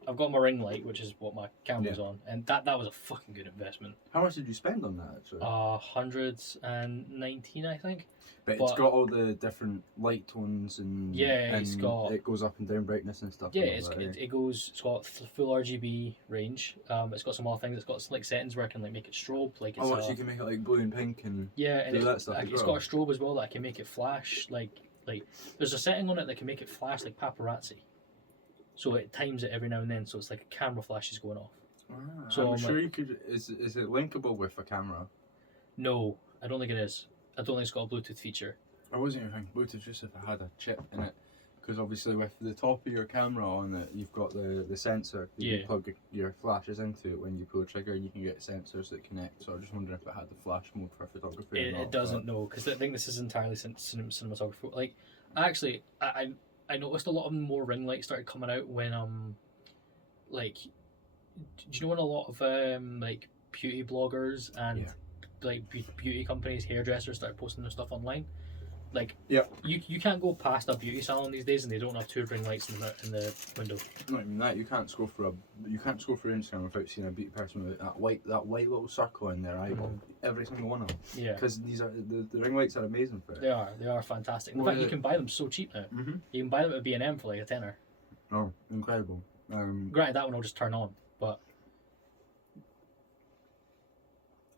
my ring light, which is what my camera's on, and that was a fucking good investment. How much did you spend on that actually? 119, I think. But it's got all the different light tones and it goes up and down brightness and stuff. Yeah, it's got full RGB range. It's got some other things. It's got like settings where I can like make it strobe. Like it's you can make it like blue and pink and and do that stuff. It's got a strobe as well that I can make it flash. Like there's a setting on it that can make it flash like paparazzi. So it times it every now and then, so it's like a camera flash is going off. So I'm sure you could. Is it linkable with a camera? No, I don't think it is. I don't think it's got a Bluetooth feature. I wasn't even thinking Bluetooth, just if it had a chip in it, because obviously with the top of your camera on it, you've got the sensor that you plug your flashes into it. When you pull the trigger, you can get sensors that connect. So I was just wondering if it had the flash mode for photography. It doesn't, know, because I think this is entirely cinematography. Like, actually, I noticed a lot of more ring lights started coming out when like, do you know when a lot of like beauty bloggers and like beauty companies, hairdressers started posting their stuff online? Like, you can't go past a beauty salon these days and they don't have 2 ring lights in the window. Not even that. You can't scroll through Instagram without seeing a beauty person with that white little circle in their eyeball. Every single one of them. Yeah. Because these are the ring lights are amazing for it. They are fantastic. In fact, you can buy them so cheap now. You can buy them at B&M for like a tenner. Oh, incredible. Granted, that one will just turn on, but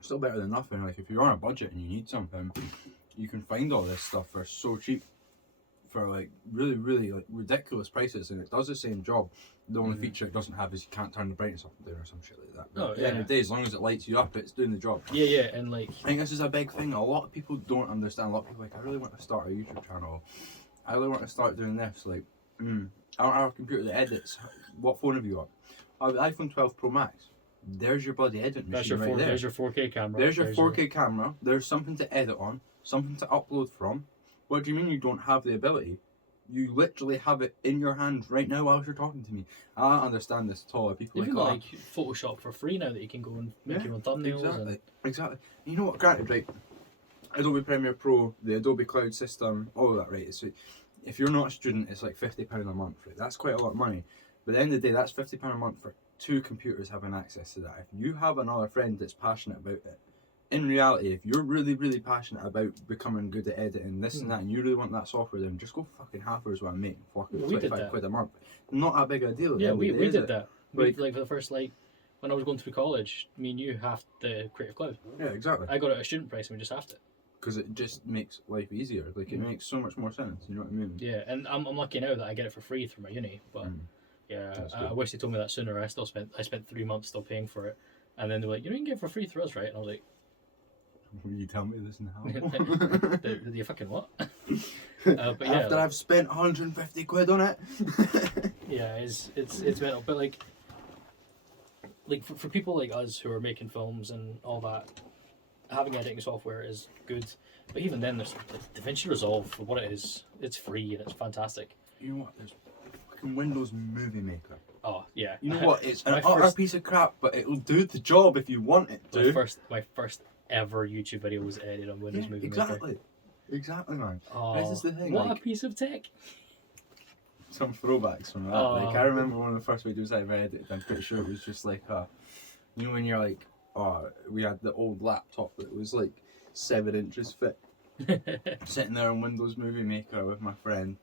still better than nothing. Like, if you're on a budget and you need something, you can find all this stuff for so cheap, for like really, really like ridiculous prices, and it does the same job. The only feature it doesn't have is you can't turn the brightness up and down or some shit like that. But at the end of the day, as long as it lights you up, it's doing the job. Yeah, and like I think this is a big thing. A lot of people don't understand. A lot of people are like, I really want to start a YouTube channel. I really want to start doing this. Like, I don't have a computer that edits. What phone have you got? I have the iPhone 12 Pro Max. There's your bloody editing machine right there. There's your 4K camera. There's your 4K camera. There's something to edit on, something to upload from. What do you mean you don't have the ability? You literally have it in your hand right now while you're talking to me. I don't understand this at all. People like Photoshop for free now that you can go and make your own thumbnails. Exactly. You know what? Granted, right? Adobe Premiere Pro, the Adobe Cloud system, all of that, right? So if you're not a student, it's like £50 a month, right? That's quite a lot of money. But at the end of the day, that's £50 a month for 2 computers having access to that. If you have another friend that's passionate about it, in reality, if you're really, really passionate about becoming good at editing, this and that, and you really want that software, then just go fucking half hours what I'm making. Fucking We did 25 that. quid a month. Not a big a deal. Yeah, we did that. Like, Like for the first, like, when I was going through college, me and you halved the Creative Cloud. yeah, exactly. I got it at a student price and we just halved it. Because it just makes life easier. Like, it makes so much more sense. You know what I mean? Yeah, and I'm lucky now that I get it for free through my uni. But yeah, I wish they told me that sooner. I spent 3 months still paying for it, and then they were like, you know, you can get it for free through us, right? And I was like, will you tell me this now? you fucking what? But yeah, after I've spent 150 quid on it. yeah, it's mental. But like for people like us who are making films and all that, having editing software is good. But even then, there's like DaVinci Resolve for what it is. It's free and it's fantastic. You know what? There's fucking Windows Movie Maker. Oh yeah. You know what? It's an My utter first- piece of crap, but it'll do the job if you want it to. My first ever YouTube video was edited on Windows Movie Maker. Exactly, man. Oh, This is the thing. what like, a piece of tech! some throwbacks from that. Oh. Like, I remember one of the first videos I ever edited. I'm pretty sure it was just like you know when you're like, oh, we had the old laptop that was like 7 inches thick, sitting there on Windows Movie Maker with my friend,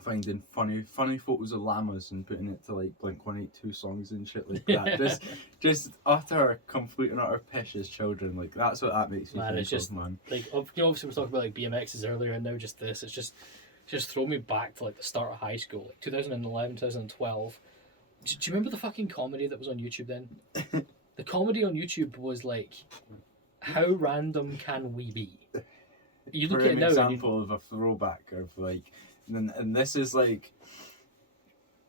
finding funny photos of llamas and putting it to like Blink-182 songs and shit like that. just utter, complete and utter pish as children. Like, that's what that makes me Man, think it's just of, man. like, you know, obviously we're talking about like BMXs earlier, and now just this. It's just throw me back to like the start of high school, like 2011, 2012. Do you remember the fucking comedy that was on YouTube then? The comedy on YouTube was like, how random can we be? You look For at it an now, and example of a throwback of like, and this is like,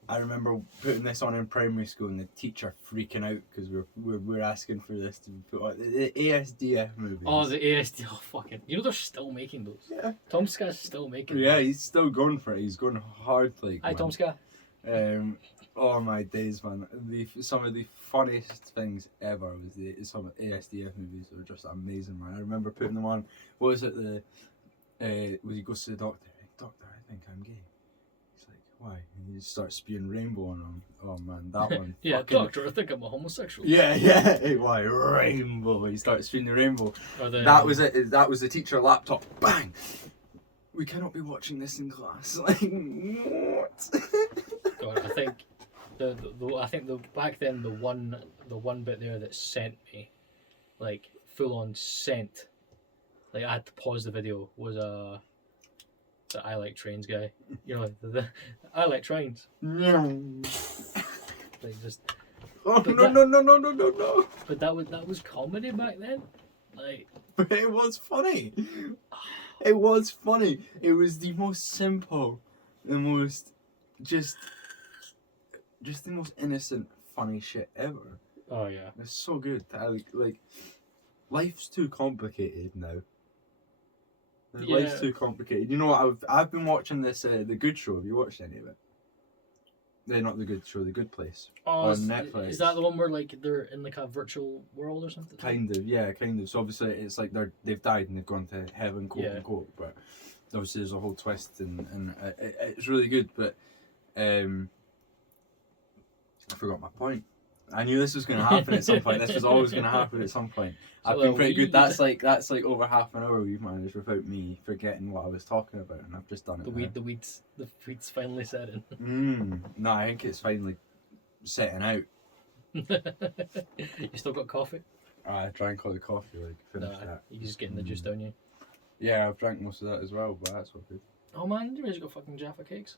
I remember putting this on in primary school and the teacher freaking out because we're asking for this to be put on the ASDF movies. oh, the ASD, oh fucking, you know they're still making those. Yeah. Tom Ska's still making. Yeah, them. he's still going for it. He's going hard, like. Hi, man. Tom Ska. Oh my days, man! Some of the funniest things ever was some ASDF movies that were just amazing, man. I remember putting them on. What was it? When he goes to the doctor. Doctor, I think I'm gay. He's like, why? And he just starts spewing rainbow on him. Oh man, that one. Yeah, fucking- doctor, I think I'm a homosexual. Yeah, yeah. Hey, why rainbow? He starts spewing the rainbow. Or the, That was it. That was the teacher laptop. Bang. We cannot be watching this in class. Like what? God, I think the back then the one bit there that sent me, like full on sent, like I had to pause the video, was the I like trains guy. You know, like the I like trains. Like just, Oh But no, that- no. but that was comedy back then. Like, But it was funny. It was funny. It was the most simple, the most just the most innocent, funny shit ever. oh yeah, It's so good. Like life's too complicated now. Yeah. Life's too complicated. You know what? I've been watching this The Good Show. Have you watched any of it? Not The Good Show, The Good Place. oh, On is Netflix. is that the one where like they're in like a virtual world or something? Kind of, yeah, kind of. So obviously it's like they've died and they've gone to heaven, quote Yeah. unquote. But obviously there's a whole twist and it's really good. But I forgot my point. I knew this was going to happen at some point. This was always going to happen at some point. I've been pretty good. That's like over half an hour we've managed without me forgetting what I was talking about, and I've just done it. The weeds finally set in. No, I think it's finally setting out. You still got coffee? I drank all the coffee, like finished Nah, that. you just getting the juice down you. Yeah, I've drank most of that as well, but that's all good. Oh man, you guys got fucking Jaffa cakes.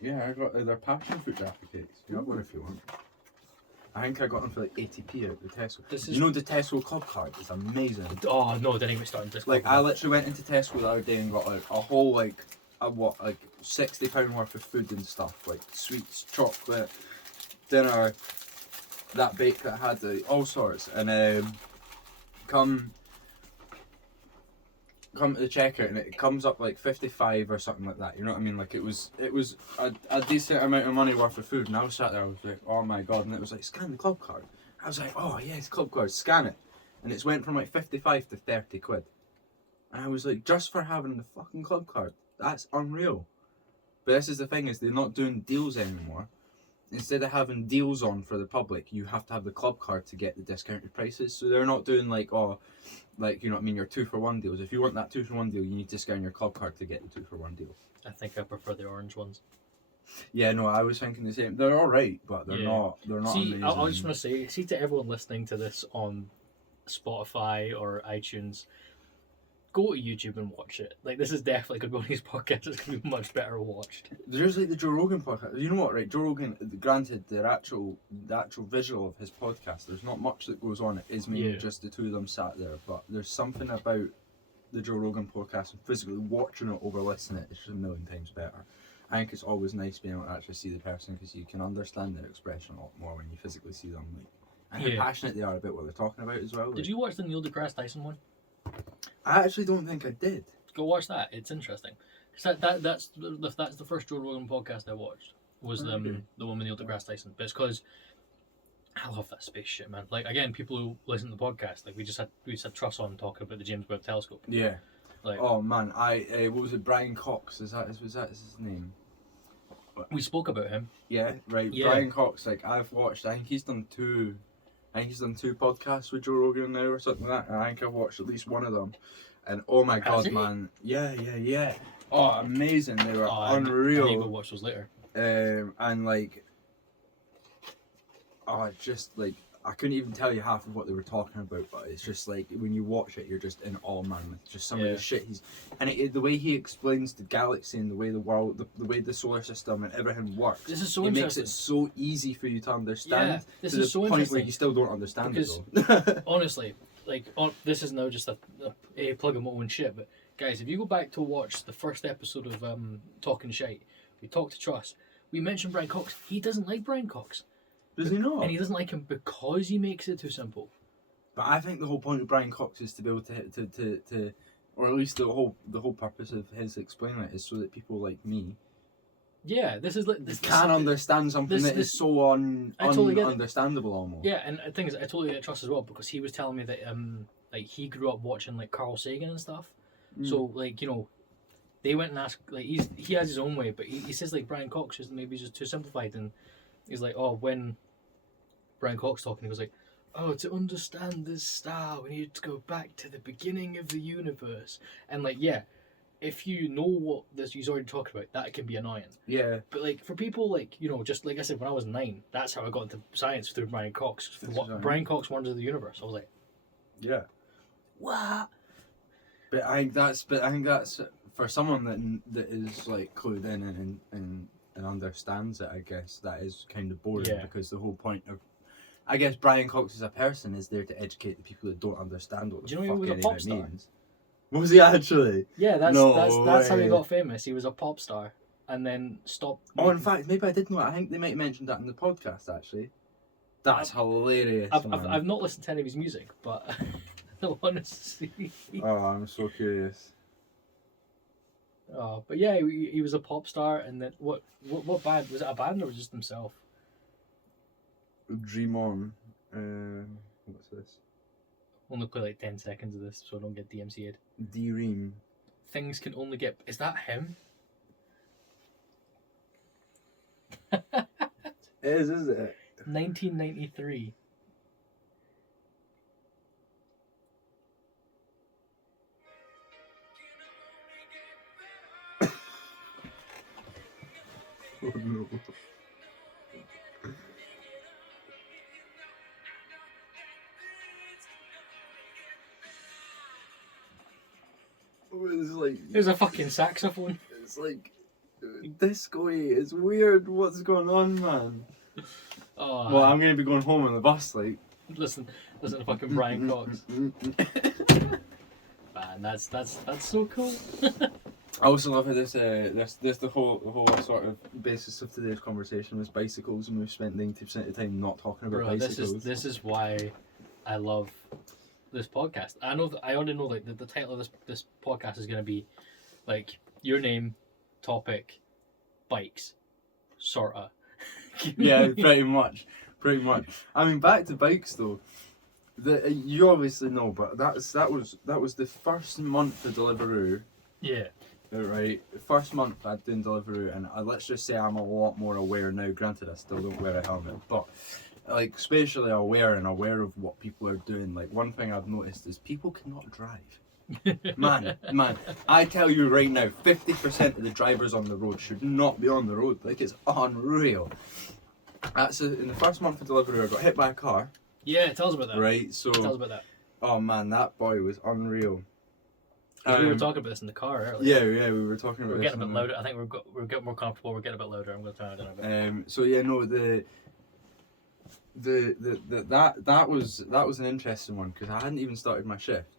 Yeah, I got their passion fruit Jaffa cakes. You have one if you want. I think I got them for like 80p at the Tesco. This is- You know the Tesco club card is amazing. Oh no, didn't even start this. Like I literally went into Tesco the other day and got like a whole like £60 worth of food and stuff, like sweets, chocolate, dinner, that bake that had all sorts, and come to the checkout and it comes up like 55 or something like that. You know what I mean? Like it was a decent amount of money worth of food, and I was sat there. I was like, oh my god! And it was like, scan the club card. I was like, oh yes, club card, scan it, and it's went from like 55 to 30 quid. And I was like, just for having the fucking club card, that's unreal. But this is the thing, is they're not doing deals anymore. instead of having deals on for the public, you have to have the club card to get the discounted prices. So they're not doing like, oh, like, you know what I mean, your 2-for-1 deals. If you want that 2-for-1 deal, you need to scan your club card to get the 2-for-1 deal. I think I prefer the orange ones. Yeah, no, I was thinking the same. They're all right, but they're not. They're not see, amazing. I just want to say, see to everyone listening to this on Spotify or iTunes, go to YouTube and watch it. Like, this is definitely good. One of these podcasts is going to be much better watched. There's like the Joe Rogan podcast. You know what, right? Joe Rogan, granted, the actual visual of his podcast, there's not much that goes on. It is mainly just the two of them sat there. But there's something about the Joe Rogan podcast and physically watching it over listening it's just a million times better. I think it's always nice being able to actually see the person because you can understand their expression a lot more when you physically see them. Like, and how passionate they are about what they're talking about as well. Like. Did you watch the Neil deGrasse Tyson one? I actually don't think I did. Go watch that. It's interesting. Cause that's the first Joe Rogan podcast I watched. Was the one with Neil deGrasse Tyson. But it's because I love that space shit, man. Like, again, people who listen to the podcast, like we just had Truss on talking about the James Webb Telescope. Yeah. Like, oh man, what was it? Brian Cox? Was that his name? We spoke about him. Yeah, right. Yeah. Brian Cox. Like I've watched. I think he's done two podcasts with Joe Rogan now or something like that. And I think I've watched at least one of them. And oh my god, man. Yeah. Oh, amazing. They were unreal. I need to go watch those later. And like, just like, I couldn't even tell you half of what they were talking about, but it's just like, when you watch it, you're just in awe, man. With just some of the shit the way he explains the galaxy and the way the world, the way the solar system and everything works. This is so interesting. It makes it so easy for you to understand. Yeah, this to is the so point where you still don't understand because, it though. honestly, like, this is now just a plug of my own shit, but guys, if you go back to watch the first episode of Talking Shite, we talked to Truss, we mentioned Brian Cox. He doesn't like Brian Cox. Does he not? And he doesn't like him because he makes it too simple. But I think the whole point of Brian Cox is to be able to or at least the whole purpose of his explaining it is so that people like me this is like this can understand something that is so understandable almost. Yeah, and the thing is, I totally get Trust as well because he was telling me that like he grew up watching like Carl Sagan and stuff. So like, you know, they went and asked, like, he has his own way, but he says like Brian Cox is maybe just too simplified, and he's like, oh, when Brian Cox talking, he was like, oh, to understand this star, we need to go back to the beginning of the universe. And like, yeah, if you know what he's already talking about, that can be annoying. Yeah. But like, for people like, you know, just like I said, when I was 9, that's how I got into science, through Brian Cox. Brian Cox Wonders of the Universe. I was like, yeah. What? But I think that's for someone that is like clued in and understands it. I guess that is kind of boring because the whole point of, I guess, Brian Cox as a person is there to educate the people that don't understand what the fuck any of it means. Was he actually? Yeah, that's how he got famous. He was a pop star and then stopped. Oh, in fact, maybe I did know. I think they might have mentioned that in the podcast actually. That's hilarious. I've not listened to any of his music, but I want to see. Oh, I'm so curious. Oh, but yeah, he was a pop star, and then what band was it? A band or was it just himself? Dream On. What's this? Only play like 10 seconds of this, so I don't get DMCA'd. D-Ream. Things can only get. Is that him? It is it? 1993. Oh no. It's like, there's a fucking saxophone. It's like disco-y. It's weird. What's going on, man? Oh, well, I'm gonna be going home on the bus. Like, listen to fucking Brian Cox. Man, that's so cool. I also love how this the whole sort of basis of today's conversation was bicycles, and we've spent 90% of the time not talking about bicycles. This is why I love this podcast. I already know like the title of this podcast is gonna be like your name, topic, bikes, sorta. Yeah, pretty much. I mean, back to bikes though. You obviously know, but that was the first month of Deliveroo. Yeah. Right, first month I'd done Deliveroo, and let's just say I'm a lot more aware now. Granted, I still don't wear a helmet, but like spatially aware and aware of what people are doing. Like one thing I've noticed is people cannot drive. man, I tell you right now, 50% of the drivers on the road should not be on the road. Like it's unreal. In the first month of Deliveroo, I got hit by a car. Yeah, tell us about that. Right, so Tell us about that. oh man, that boy was unreal. We were talking about this in the car earlier. Yeah, we were talking about. We're getting a bit louder. I think we're getting more comfortable. We're getting a bit louder. I'm going to turn it down a bit. So yeah, no, that was an interesting one because I hadn't even started my shift.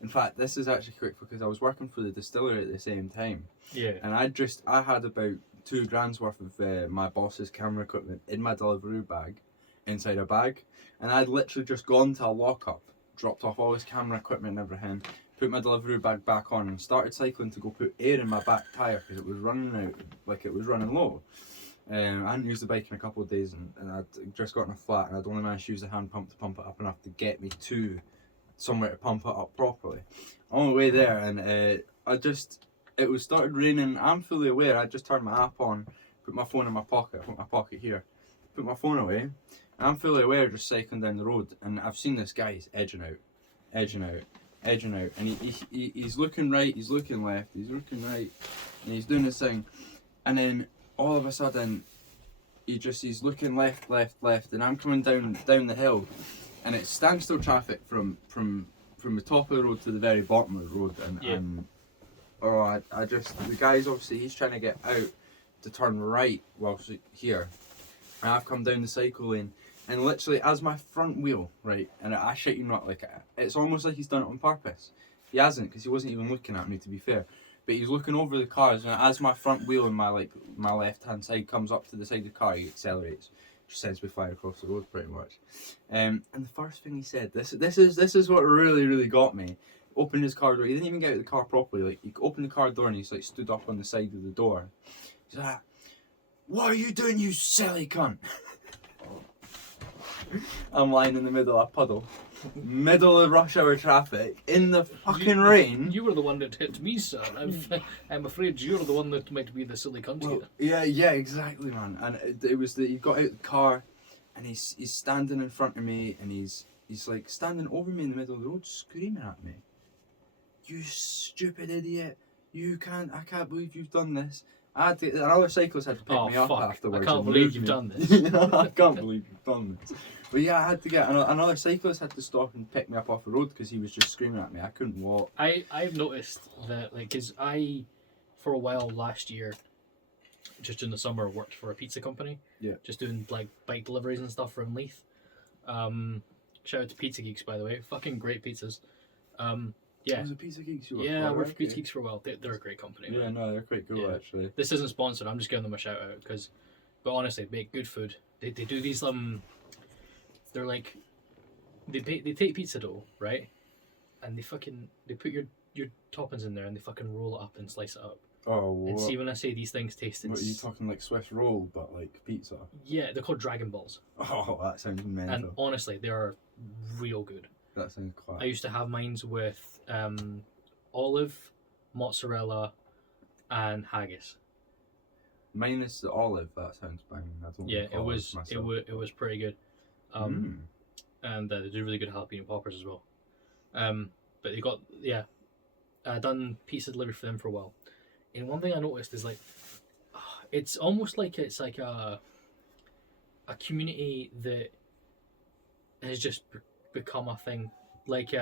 In fact, this is actually quick because I was working for the distillery at the same time. Yeah. And I had about £2,000 worth of my boss's camera equipment in my Deliveroo bag, inside a bag, and I'd literally just gone to a lockup, dropped off all his camera equipment and everything, put my Deliveroo bag back on and started cycling to go put air in my back tyre because it was running out, like it was running low. I hadn't used the bike in a couple of days and I'd just gotten a flat and I'd only managed to use the hand pump to pump it up enough to get me to somewhere to pump it up properly. On the way there and it was started raining. I'm fully aware. I just turned my app on, put my phone in my pocket, put my pocket here, put my phone away, and I'm fully aware just cycling down the road and I've seen this guy, he's edging out, and he's looking right, he's looking left, he's looking right, and he's doing his thing, and then all of a sudden he's looking left, and I'm coming down the hill, and it's standstill traffic from the top of the road to the very bottom of the road, and the guy's obviously he's trying to get out to turn right whilst here, and I've come down the cycle lane. And literally, as my front wheel, right, and I shit you not, like, it's almost like he's done it on purpose. He hasn't, because he wasn't even looking at me, to be fair. But he's looking over the cars, and as my front wheel and my left-hand side comes up to the side of the car, he accelerates. Just sends me flying across the road, pretty much. And the first thing he said, this is what really, really got me. Opened his car door. He didn't even get out of the car properly. Like, he opened the car door, and he's, like, stood up on the side of the door. He's like, "What are you doing, you silly cunt?" I'm lying in the middle of a puddle, middle of rush hour traffic, in the fucking rain. You were the one that hit me, sir. I'm afraid you're the one that might be the silly cunt here. Yeah, exactly, man. And it was that he got out of the car, and he's standing in front of me, and he's like standing over me in the middle of the road, screaming at me. "You stupid idiot! I can't believe you've done this." Another cyclist had to pick me up afterwards. I can't believe you've done this. I can't believe you've done this. But yeah, I had to get another cyclist had to stop and pick me up off the road because he was just screaming at me. I couldn't walk. I've noticed that, like, because I, for a while last year, just in the summer, worked for a pizza company. Yeah. Just doing like bike deliveries and stuff from Leith. Shout out to Pizza Geeks, by the way. Fucking great pizzas. Yeah. Was it Pizza Geeks? I worked for Pizza Geeks for a while. They're a great company. Yeah, man. no, they're quite cool actually. This isn't sponsored. I'm just giving them a shout out but honestly, they make good food. They do these they're like, they take pizza dough, right, and they put your toppings in there and they fucking roll it up and slice it up. Oh, what? And see, when I say these things taste, What, are you talking like Swiss roll but like pizza? Yeah, they're called Dragon Balls. Oh, that sounds mental. And honestly, they are real good. That sounds quite. I used to have mines with olive, mozzarella, and haggis. Minus the olive, that sounds banging. I don't it was pretty good. And they do really good jalapeno poppers as well. But they got I done pizza delivery for them for a while. And one thing I noticed is like, it's almost like it's like a community that has just become a thing. Like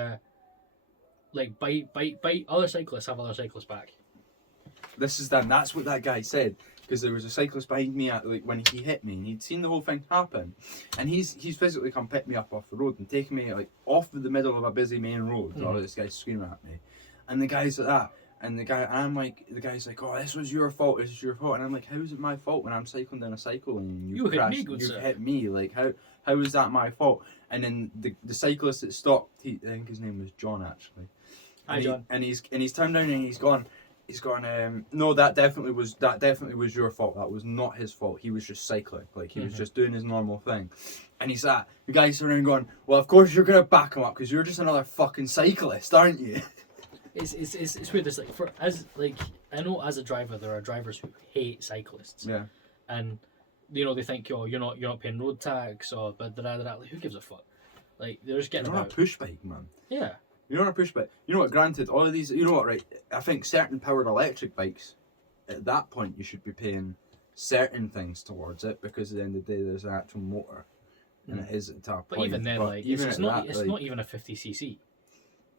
bite other cyclists have other cyclists back. That's what that guy said, because there was a cyclist behind me when he hit me, and he'd seen the whole thing happen, and he's physically come pick me up off the road and taken me like off the middle of a busy main road. While this guy's screaming at me, and the guy's like that, and the guy's like, "Oh, this was your fault. This is your fault," and I'm like, "How is it my fault when I'm cycling down a cycle and you crashed? Hit me, good you sir. hit me. Like how is that my fault?" And then the cyclist that stopped, I think his name was John actually. Hi, John. And he's turned down and he's gone. No, that definitely was your fault. That was not his fault. He was just cycling. Like, he was just doing his normal thing. And he's the guy's around going, "Well, of course you're going to back him up because you're just another fucking cyclist, aren't you?" it's weird. It's like I know as a driver there are drivers who hate cyclists. Yeah. And they think you're not paying road tax or but like, who gives a fuck? Like they're just getting You're on a about. push bike, man. Yeah. You're on a push bike. You know what? Granted, all of these. You know what? Right. I think certain powered electric bikes, at that point, you should be paying certain things towards it because at the end of the day, there's an actual motor, and it is at a But point. even then, but like even it's at not that, it's like, not even a 50cc.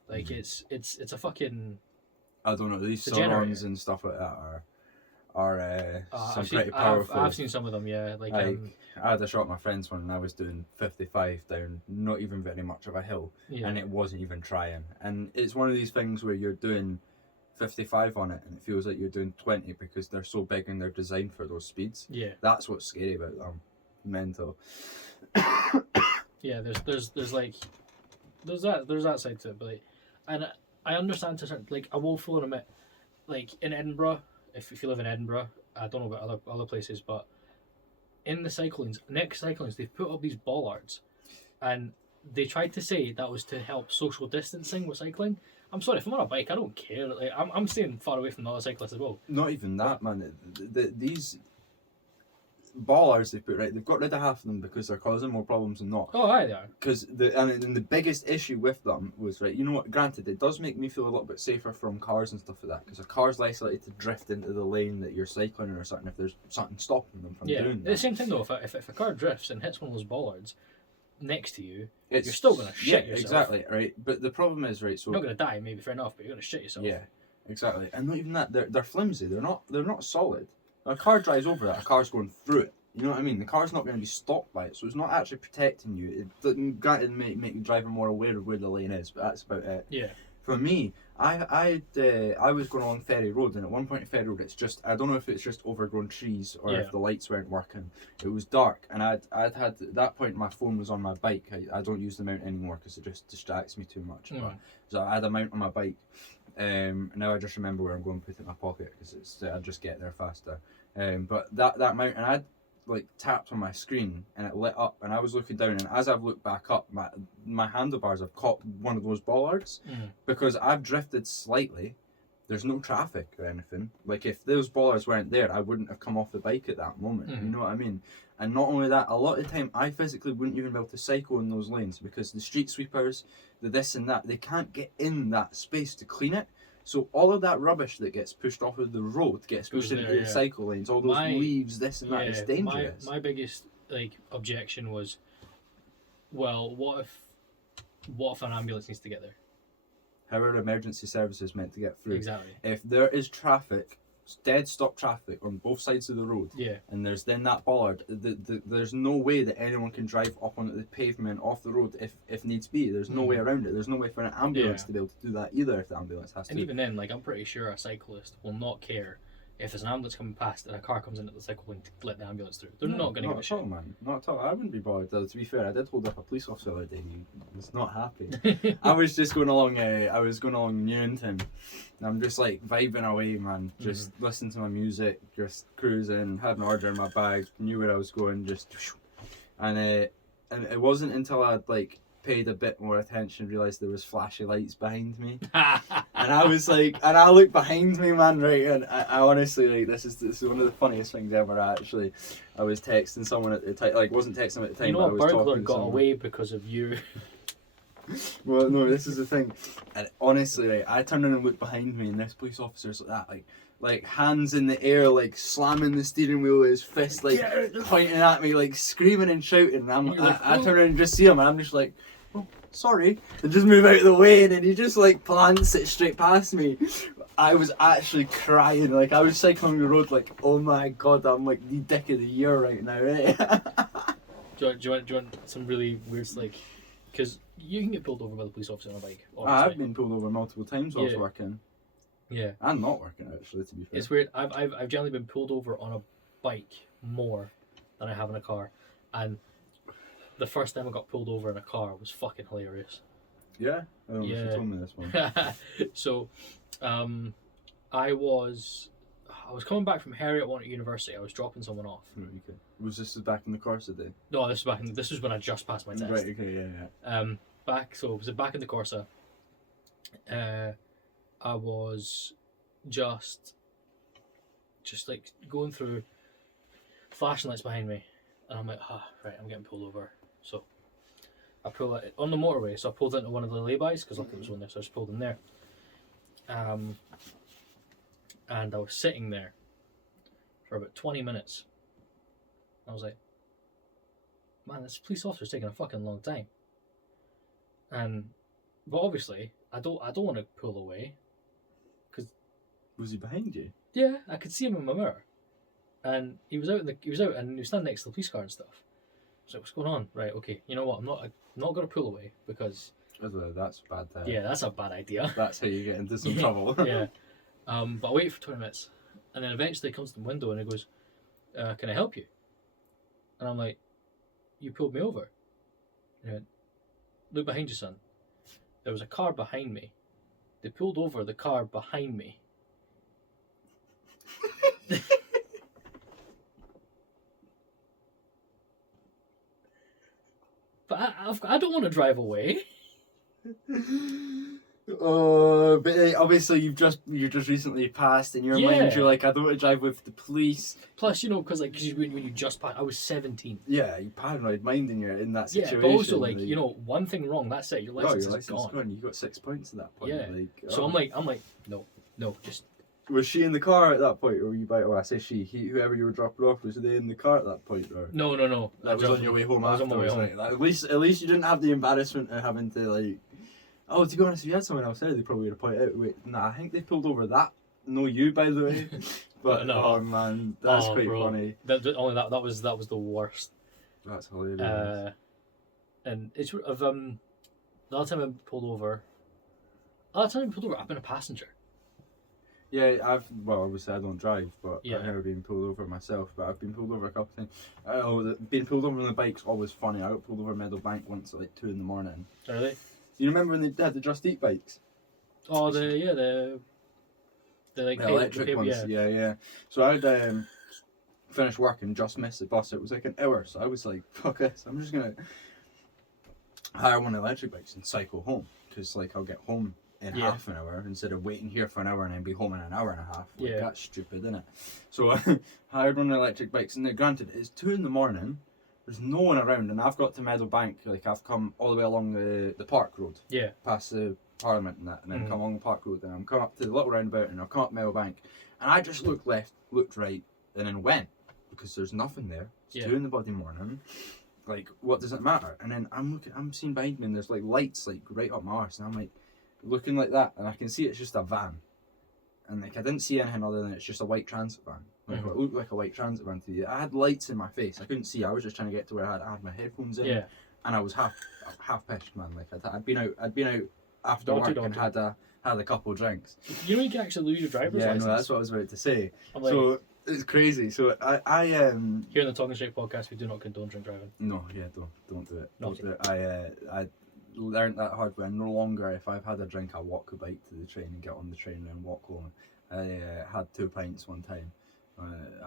Like it's a fucking. I don't know. These the generator. Surons and stuff like that are some I've pretty seen, powerful. I've seen some of them. Yeah, like I had a shot at my friend's one and I was doing 55 down not even very much of a hill, yeah. and it wasn't even trying. And it's one of these things where you're doing 55 on it and it feels like you're doing 20 because they're so big and they're designed for those speeds. Yeah. That's what's scary about them. Mental. Yeah, there's that side to it, but like, and I understand to certain, like I will fully admit, like in Edinburgh, if you live in Edinburgh, I don't know about other places, but in the cycle lanes, next cycle lanes, they've put up these bollards, and they tried to say that was to help social distancing with cycling. I'm sorry, if I'm on a bike, I don't care. Like I'm staying far away from the other cyclists as well. Not even that, man. These bollards they've put right, they've got rid of half of them because they're causing more problems than not. Oh, aye, they are. Because the biggest issue with them was, right, you know what, granted, it does make me feel a little bit safer from cars and stuff like that, because a car's less likely to drift into the lane that you're cycling in or something if there's something stopping them from doing that. The same thing though, if a car drifts and hits one of those bollards next to you, You're still going to shit yourself. Exactly, right, but the problem is, right, so... You're not going to die, maybe fair enough, but you're going to shit yourself. Yeah, exactly, and not even that, they're flimsy, they're not solid. A car drives over that, a car's going through it. You know what I mean? The car's not going to be stopped by it, so it's not actually protecting you. It doesn't, granted, make the driver more aware of where the lane is, but that's about it. Yeah. For me, I was going along Ferry Road, and at one point in Ferry Road, it's just, I don't know if it's just overgrown trees or if the lights weren't working. It was dark, and I'd had at that point my phone was on my bike. I don't use the mount anymore because it just distracts me too much. But, so I had a mount on my bike. Now I just remember where I'm going to put it in my pocket because I just get there faster. But that mount, and I'd like tapped on my screen and it lit up, and I was looking down, and as I've looked back up, my handlebars have caught one of those bollards because I've drifted slightly. There's no traffic or anything. Like if those bollards weren't there, I wouldn't have come off the bike at that moment. You know what I mean? And not only that, a lot of the time I physically wouldn't even be able to cycle in those lanes because the street sweepers, the this and that, they can't get in that space to clean it. So all of that rubbish that gets pushed off of the road gets pushed into the cycle lanes. All those leaves, this and that, it's dangerous. My biggest objection was, well, what if an ambulance needs to get there? How are emergency services meant to get through? Exactly. If there is traffic, dead stop traffic on both sides of the road, and there's then that bollard, there's no way that anyone can drive up onto the pavement off the road if needs be. There's no way around it. There's no way for an ambulance to be able to do that either if the ambulance has to. And even then, like, I'm pretty sure a cyclist will not care if there's an ambulance coming past and a car comes into the cycle lane to let the ambulance through. They're not going to give a shit. Not at all, man. Not at all. I wouldn't be bothered. To be fair, I did hold up a police officer the other day. He was not happy. I was just going along. I was going along Newington, and I'm just like vibing away, man. Just listening to my music, just cruising, had an order in my bag, knew where I was going, just, and it wasn't until I'd like paid a bit more attention, realised there was flashy lights behind me. And I was like, and I looked behind me, man, right, and I honestly, like, this is one of the funniest things ever, actually. I was texting someone at the time, like, wasn't texting them at the time, you know, but I a was burglar talking to got someone. away because of you. Well, no, this is the thing. And honestly, right, I turned around and looked behind me, and this police officer's like that, like hands in the air, like slamming the steering wheel with his fist, like pointing at me, like screaming and shouting. And I turn around and just see him, and I'm just like, oh, sorry, and just move out of the way, and then he just like plants it straight past me. I was actually crying, like I was cycling the road, like, oh my god, I'm like the dick of the year right now, right? do you want some really weird, like, because you can get pulled over by the police officer on a bike. I've been pulled over multiple times while I was working. Yeah. And not working, actually, to be fair. It's weird. I've generally been pulled over on a bike more than I have in a car, and the first time I got pulled over in a car was fucking hilarious. Yeah? I don't know if you told me this one. So, I was coming back from Heriot-Watt University. I was dropping someone off. Right, okay. Was this back in the Corsa day? No, this was when I just passed my test. Right, okay, yeah. Back in the Corsa. I was just like going through flashing lights behind me, and I'm like, right, I'm getting pulled over. So I pull it on the motorway. So I pulled into one of the laybys because like it was one there, so I just pulled in there. And I was sitting there for about 20 minutes. I was like, man, this police officer's taking a fucking long time. But obviously, I don't want to pull away. Was he behind you? Yeah, I could see him in my mirror, and he was out and he was standing next to the police car and stuff. I was like, what's going on? Right, okay, you know what? I'm not gonna pull away because That's bad. yeah, that's a bad idea. That's how you get into some trouble. Yeah. But I waited for 20 minutes, and then eventually he comes to the window and he goes, "Can I help you?" And I'm like, "You pulled me over." And he went, "Look behind you, son. There was a car behind me. They pulled over the car behind me." But I don't want to drive away. But obviously you've just recently passed. In your mind, you're like, I don't want to drive with the police. Plus, because when you just passed, I was 17. Yeah, you paranoid mind in that situation. Yeah, but also one thing wrong, that's it. Your license is gone. You got 6 points at that point. Yeah. So I'm like, no, just. Was she in the car at that point, or were you by? Oh, I say she. Whoever you were dropping off, was they in the car at that point, or? No. That was on your way home. I was on my way home. Right? At least you didn't have the embarrassment of having to like. Oh, to be honest, if you had someone else there, they probably would have pointed out. Wait, nah, I think they pulled over that. No, you, by the way. But no. Oh man, that's quite bro. funny. That was the worst. That's hilarious. And it's the other time I pulled over. I've been a passenger. Yeah, obviously I don't drive, but Yeah. I've never been pulled over myself. But I've been pulled over a couple of times. Being pulled over on the bike's always funny. I got pulled over Meadowbank once at like 2 a.m. Really? You remember when they had the Just Eat bikes? Oh, the like The electric ones. Yeah. Yeah. So I'd finished work and just missed the bus. It was like an hour, so I was like, "Fuck this! I'm just gonna hire one of the electric bikes and cycle home because like I'll get home in half an hour instead of waiting here for an hour and then be home in an hour and a half. Like, that's stupid, isn't it?" So I hired one of the electric bikes, and granted, it's 2 a.m. There's no one around, and I've got to Meadowbank. Like I've come all the way along the park road, past the Parliament and that, and then come along the park road, and I'm come up to the little roundabout, and I've come up Meadowbank, and I just looked left, looked right, and then went because there's nothing there. It's 2 in the bloody morning. Like, what does it matter? And then I'm seeing behind me, and there's like lights like right up my arse, and I'm like looking like that, and I can see it's just a van, and like I didn't see anything other than it's just a white transit van. Like it looked like a white transit van to you. I had lights in my face. I couldn't see. I was just trying to get to where I had my headphones in, and I was half pissed, man. Like I'd been out after work and had a couple of drinks. You can actually lose your driver's license. Yeah, no, that's what I was about to say. Like, so it's crazy. So I here in the Talking Shite podcast, we do not condone drink driving. No, yeah, don't do it. Don't do it. I learned that hard way. No longer, if I've had a drink, I walk a bike to the train and get on the train and then walk home. I had 2 pints one time.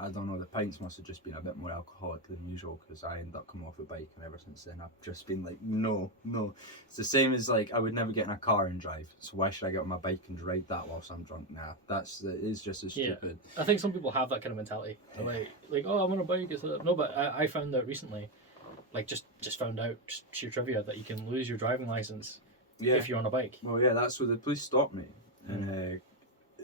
I don't know, the pints must have just been a bit more alcoholic than usual because I ended up coming off a bike, and ever since then I've just been like, no. It's the same as like I would never get in a car and drive, so why should I get on my bike and ride that whilst I'm drunk? Nah, it is just as stupid. I think some people have that kind of mentality. They're like, oh, I'm on a bike. No, but I found out recently, like just found out, just sheer trivia, that you can lose your driving license if you're on a bike. Well, yeah, that's where the police stopped me, and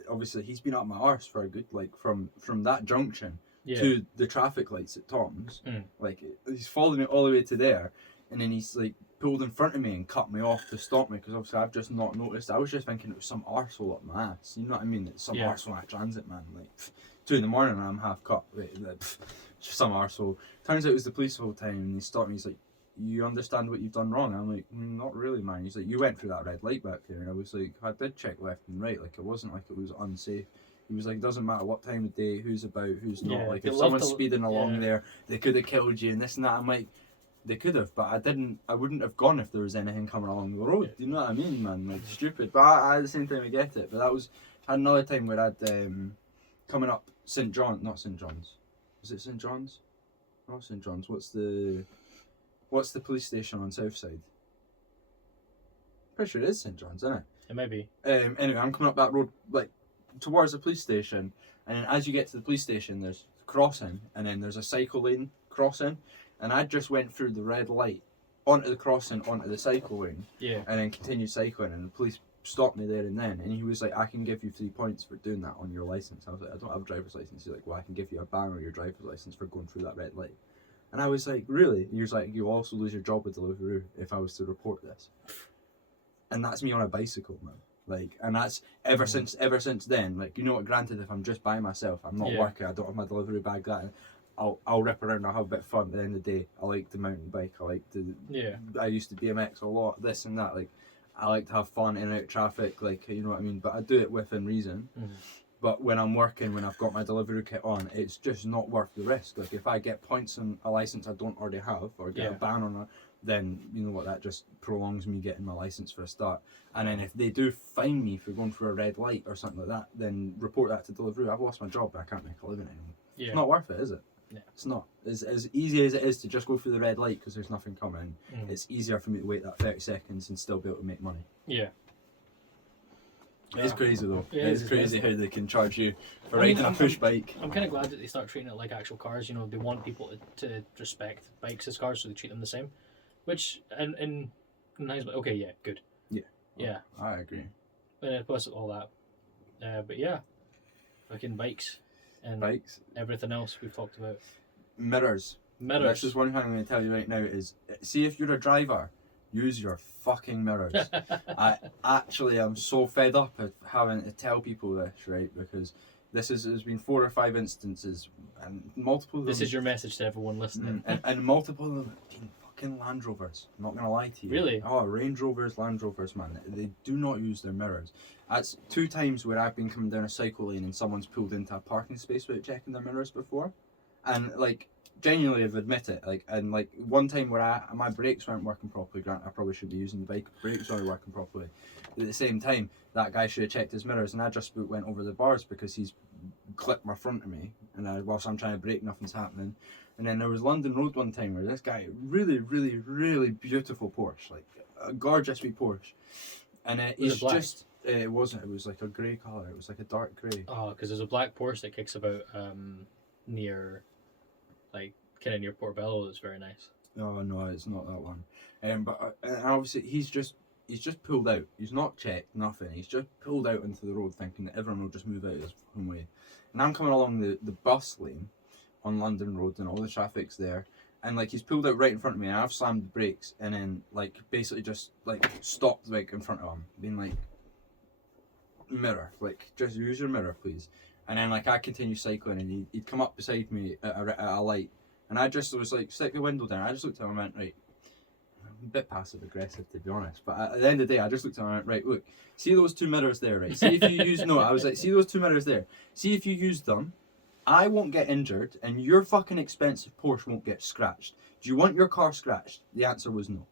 obviously he's been up my arse for a good, like, from that junction to the traffic lights at Tom's. Like, he's followed me all the way to there, and then he's like pulled in front of me and cut me off to stop me because obviously I've just not noticed. I was just thinking it was some arsehole up my ass. You know what I mean? It's some arsehole on a transit, man. Like 2 a.m. and I'm half cut. Just some arsehole. Turns out it was the police the whole time, and he stopped me. He's like, "You understand what you've done wrong?" I'm like, "Not really, man." He's like, "You went through that red light back there," and I was like, "I did check left and right. Like, it wasn't like it was unsafe." He was like, "It doesn't matter what time of day, who's about, who's not. Like, if someone's speeding along there, they could have killed you and this and that." I'm like, "They could have, but I wouldn't have gone if there was anything coming along the road." Do you know what I mean, man? Like, stupid. But I at the same time, I get it. But had another time where I'd coming up not St John's. Is it St John's? Not St John's. What's the police station on Southside? Pretty sure it is St John's, isn't it? It may be. Anyway, I'm coming up that road like towards the police station, and then as you get to the police station, there's crossing, and then there's a cycle lane crossing, and I just went through the red light onto the crossing onto the cycle lane, Yeah. and then continued cycling, and the police stopped me there and then, and he was like, I can give you 3 points for doing that on your license. I was like, I don't have a driver's license. He's like, well, I can give you a ban on your driver's license for going through that red light. And I was like, really? And he was like, you'll also lose your job at Deliveroo if I was to report this. And that's me on a bicycle, man. Like, and that's ever since then. Like, you know what? Granted, if I'm just by myself, I'm not working, I don't have my Deliveroo bag, that, I'll rip around, I'll have a bit of fun. At the end of the day, I like the mountain bike, I like to. I used to BMX a lot, this and that. Like, I like to have fun in and out traffic, like, you know what I mean? But I do it within reason. But when I'm working, when I've got my Deliveroo kit on, it's just not worth the risk. Like, if I get points on a license I don't already have, or get a ban on it, then you know what, that just prolongs me getting my license for a start. And then if they do fine me for going through a red light or something like that, then report that to Deliveroo. I've lost my job, I can't make a living anymore. It's not worth it, is it? It's not. As easy as it is to just go through the red light because there's nothing coming, it's easier for me to wait that 30 seconds and still be able to make money. It's crazy though. It's crazy how they can charge you for riding a push bike. I'm kind of glad that they start treating it like actual cars. You know, they want people to respect bikes as cars, so they treat them the same. Which, and nice, but okay, yeah, good. Yeah. I agree. And plus all that. But yeah, fucking bikes. And everything else we've talked about. Mirrors. That's just one thing I'm going to tell you right now is, see if you're a driver, use your fucking mirrors. I actually am so fed up of having to tell people this, right? Because there's been 4 or 5 instances, and multiple of them... This is your message to everyone listening. And multiple of them have been fucking Land Rovers. I'm not going to lie to you. Really? Oh, Range Rovers, Land Rovers, man. They do not use their mirrors. That's 2 times where I've been coming down a cycle lane and someone's pulled into a parking space without checking their mirrors before. And, like, genuinely I've admitted it. Like, and, like, one time where my brakes weren't working properly, granted I probably should be using the bike, brakes weren't working properly. At the same time, that guy should have checked his mirrors, and I just went over the bars because he's clipped my front of me, and whilst I'm trying to brake, nothing's happening. And then there was London Road one time where this guy, really, really, really beautiful Porsche, like a gorgeous wee Porsche. And he's just... it wasn't. It was like a grey colour. It was like a dark grey. Oh, because there's a black Porsche that kicks about near, like, kind of near Portobello. That's very nice. Oh no, it's not that one. But obviously he's just pulled out. He's not checked nothing. He's just pulled out into the road, thinking that everyone will just move out his own way. And I'm coming along the bus lane on London Road, and all the traffic's there. And like he's pulled out right in front of me, and I've slammed the brakes, and then like basically just like stopped like in front of him, being like, mirror, like just use your mirror please. And then like I continue cycling, and he'd come up beside me at a light, and I just was like, stick the window down. I just looked at him and went, right, I'm a bit passive aggressive to be honest, but at the end of the day I just looked at him and went, right, look, see those 2 mirrors there, right, see if you use I was like, see those 2 mirrors there, see if you use them, I won't get injured and your fucking expensive Porsche won't get scratched. Do you want your car scratched? The answer was no.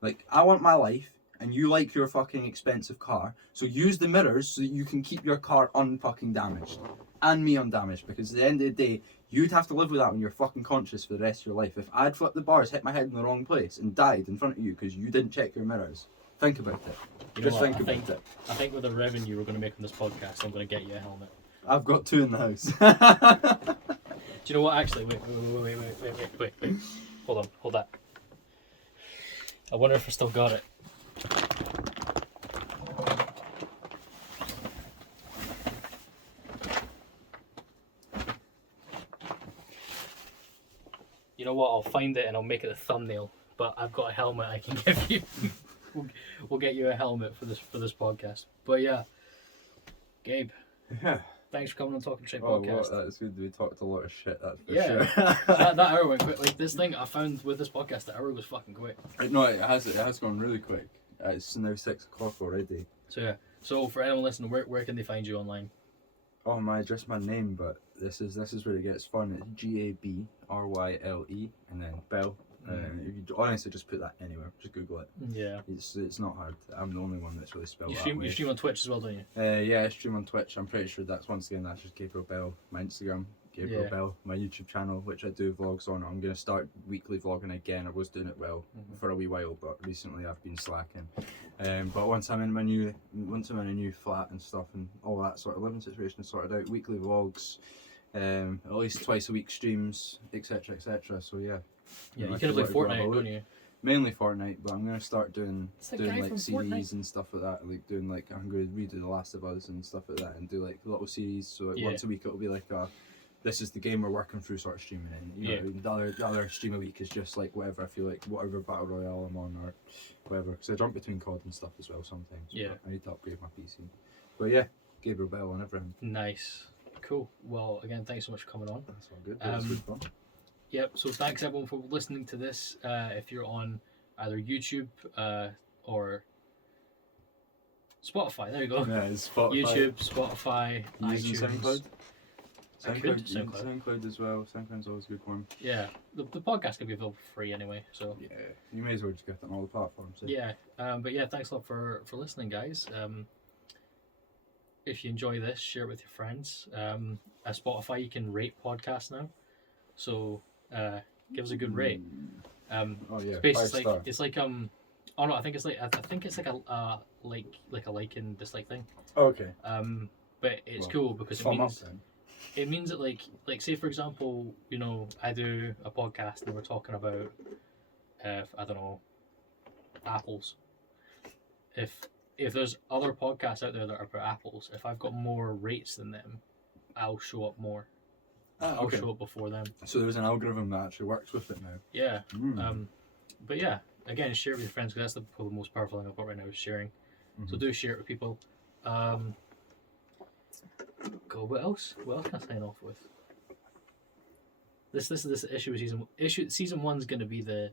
Like, I want my life, and you like your fucking expensive car, so use the mirrors so that you can keep your car unfucking damaged. And me undamaged, because at the end of the day, you'd have to live with that when you're fucking conscious for the rest of your life. If I'd flipped the bars, hit my head in the wrong place, and died in front of you because you didn't check your mirrors, think about it. Just think about it. I think with the revenue we're going to make on this podcast, I'm going to get you a helmet. I've got 2 in the house. Do you know what, actually, wait. Hold that. I wonder if I still got it. You know what, I'll find it and I'll make it a thumbnail, but I've got a helmet I can give you. we'll get you a helmet for this podcast. But yeah, Gabe. Yeah. Thanks for coming on Talking Shite Well, Podcast. that's good. We talked a lot of shit, that's for sure. that hour went quick. Like, this thing I found with this podcast, the hour was fucking quick. No, it has gone really quick. It's now 6 o'clock already. So yeah. So for anyone listening, where can they find you online? Oh just my name, but this is where it gets fun. It's Gabryle, and then Bell. If you honestly just put that anywhere, just Google it. Yeah. It's not hard. I'm the only one that's really spelled that way. You stream on Twitch as well, don't you? Yeah, I stream on Twitch. I'm pretty sure that's just Gabryle Bell. My Instagram, Gabryle Yeah. Bell, my YouTube channel, which I do vlogs on. I'm going to start weekly vlogging again. I was doing it well for a wee while, but recently I've been slacking. But once I'm in a new flat and stuff, and all that sort of living situation is sorted out, weekly vlogs, at least twice a week streams, etc., etc. So yeah. Yeah, you if kind of play want to grab a Fortnite, look- don't you? Mainly Fortnite, but I'm gonna start doing It's the guy like from series Fortnite. and stuff like that. Like doing like I'm gonna redo The Last of Us and stuff like that, and do like little series. So like Yeah. once a week it'll be like this is the game we're working through sort of streaming, and you know, the other stream a week is just like whatever I feel like, whatever battle royale I'm on or whatever. Because I jump between COD and stuff as well sometimes. Yeah. I need to upgrade my PC. But yeah, Gabryle Bell and everything. Nice. Cool. Well, again, thanks so much for coming on. That's all good. That's good fun. Yep, so thanks everyone for listening to this. If you're on either YouTube or Spotify, there you go. Yeah, it's Spotify. YouTube, Spotify, You using iTunes. SoundCloud? I could You can SoundCloud. SoundCloud as well. SoundCloud's always a good one. Yeah, the podcast can be available for free anyway. So Yeah, you may as well just get it on all the platforms. yeah, but yeah, thanks a lot for listening, guys. If you enjoy this, share it with your friends. At Spotify, you can rate podcasts now, so give us a good rate. Oh yeah, It's 5 star. it's like oh no, I think it's like a like a like and dislike thing. Okay. But it's Well, cool because Thumb up then. it means that like say for example, you know, I do a podcast and we're talking about I don't know, apples. If there's other podcasts out there that are about apples, if I've got more rates than them, I'll show up more. I'll Okay. show up before them. So there's an algorithm that actually works with it now. Yeah. Mm. But yeah, again, share it with your friends because that's probably the most powerful thing I've got right now is sharing. So do share it with people. Go. What else? What else can I sign off with? This issue with season one's going to be the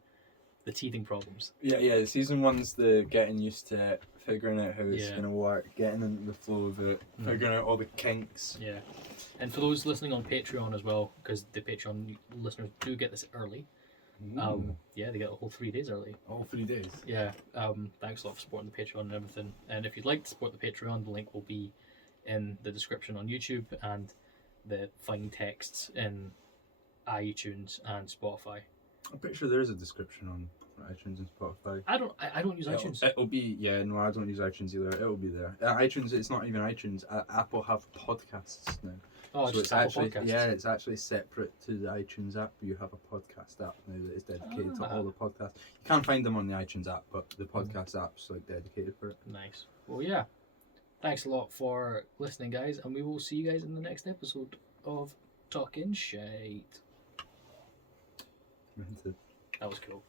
teething problems. Yeah. Season 1's the getting used to it, figuring out how it's Yeah. gonna work, getting in the flow of it, figuring out all the kinks. Yeah, and for those listening on Patreon as well, because the Patreon listeners do get this early. Yeah, they get a whole 3 days early. All 3 days. Yeah. Thanks a lot for supporting the Patreon and everything. And if you'd like to support the Patreon, the link will be in the description on YouTube and the fine texts in iTunes and Spotify. I'm pretty sure there is a description on iTunes and Spotify. I don't use iTunes. It'll be no, I don't use iTunes either. It'll be there. iTunes, it's not even iTunes. Apple have podcasts now. Oh, So it's Apple actually Podcasts. it's actually separate to the iTunes app. You have a podcast app now that is dedicated to all the podcasts. You can't find them on the iTunes app, but the podcast app's like dedicated for it. Nice. Well, yeah. Thanks a lot for listening, guys, and we will see you guys in the next episode of Talking Shite. That was cool.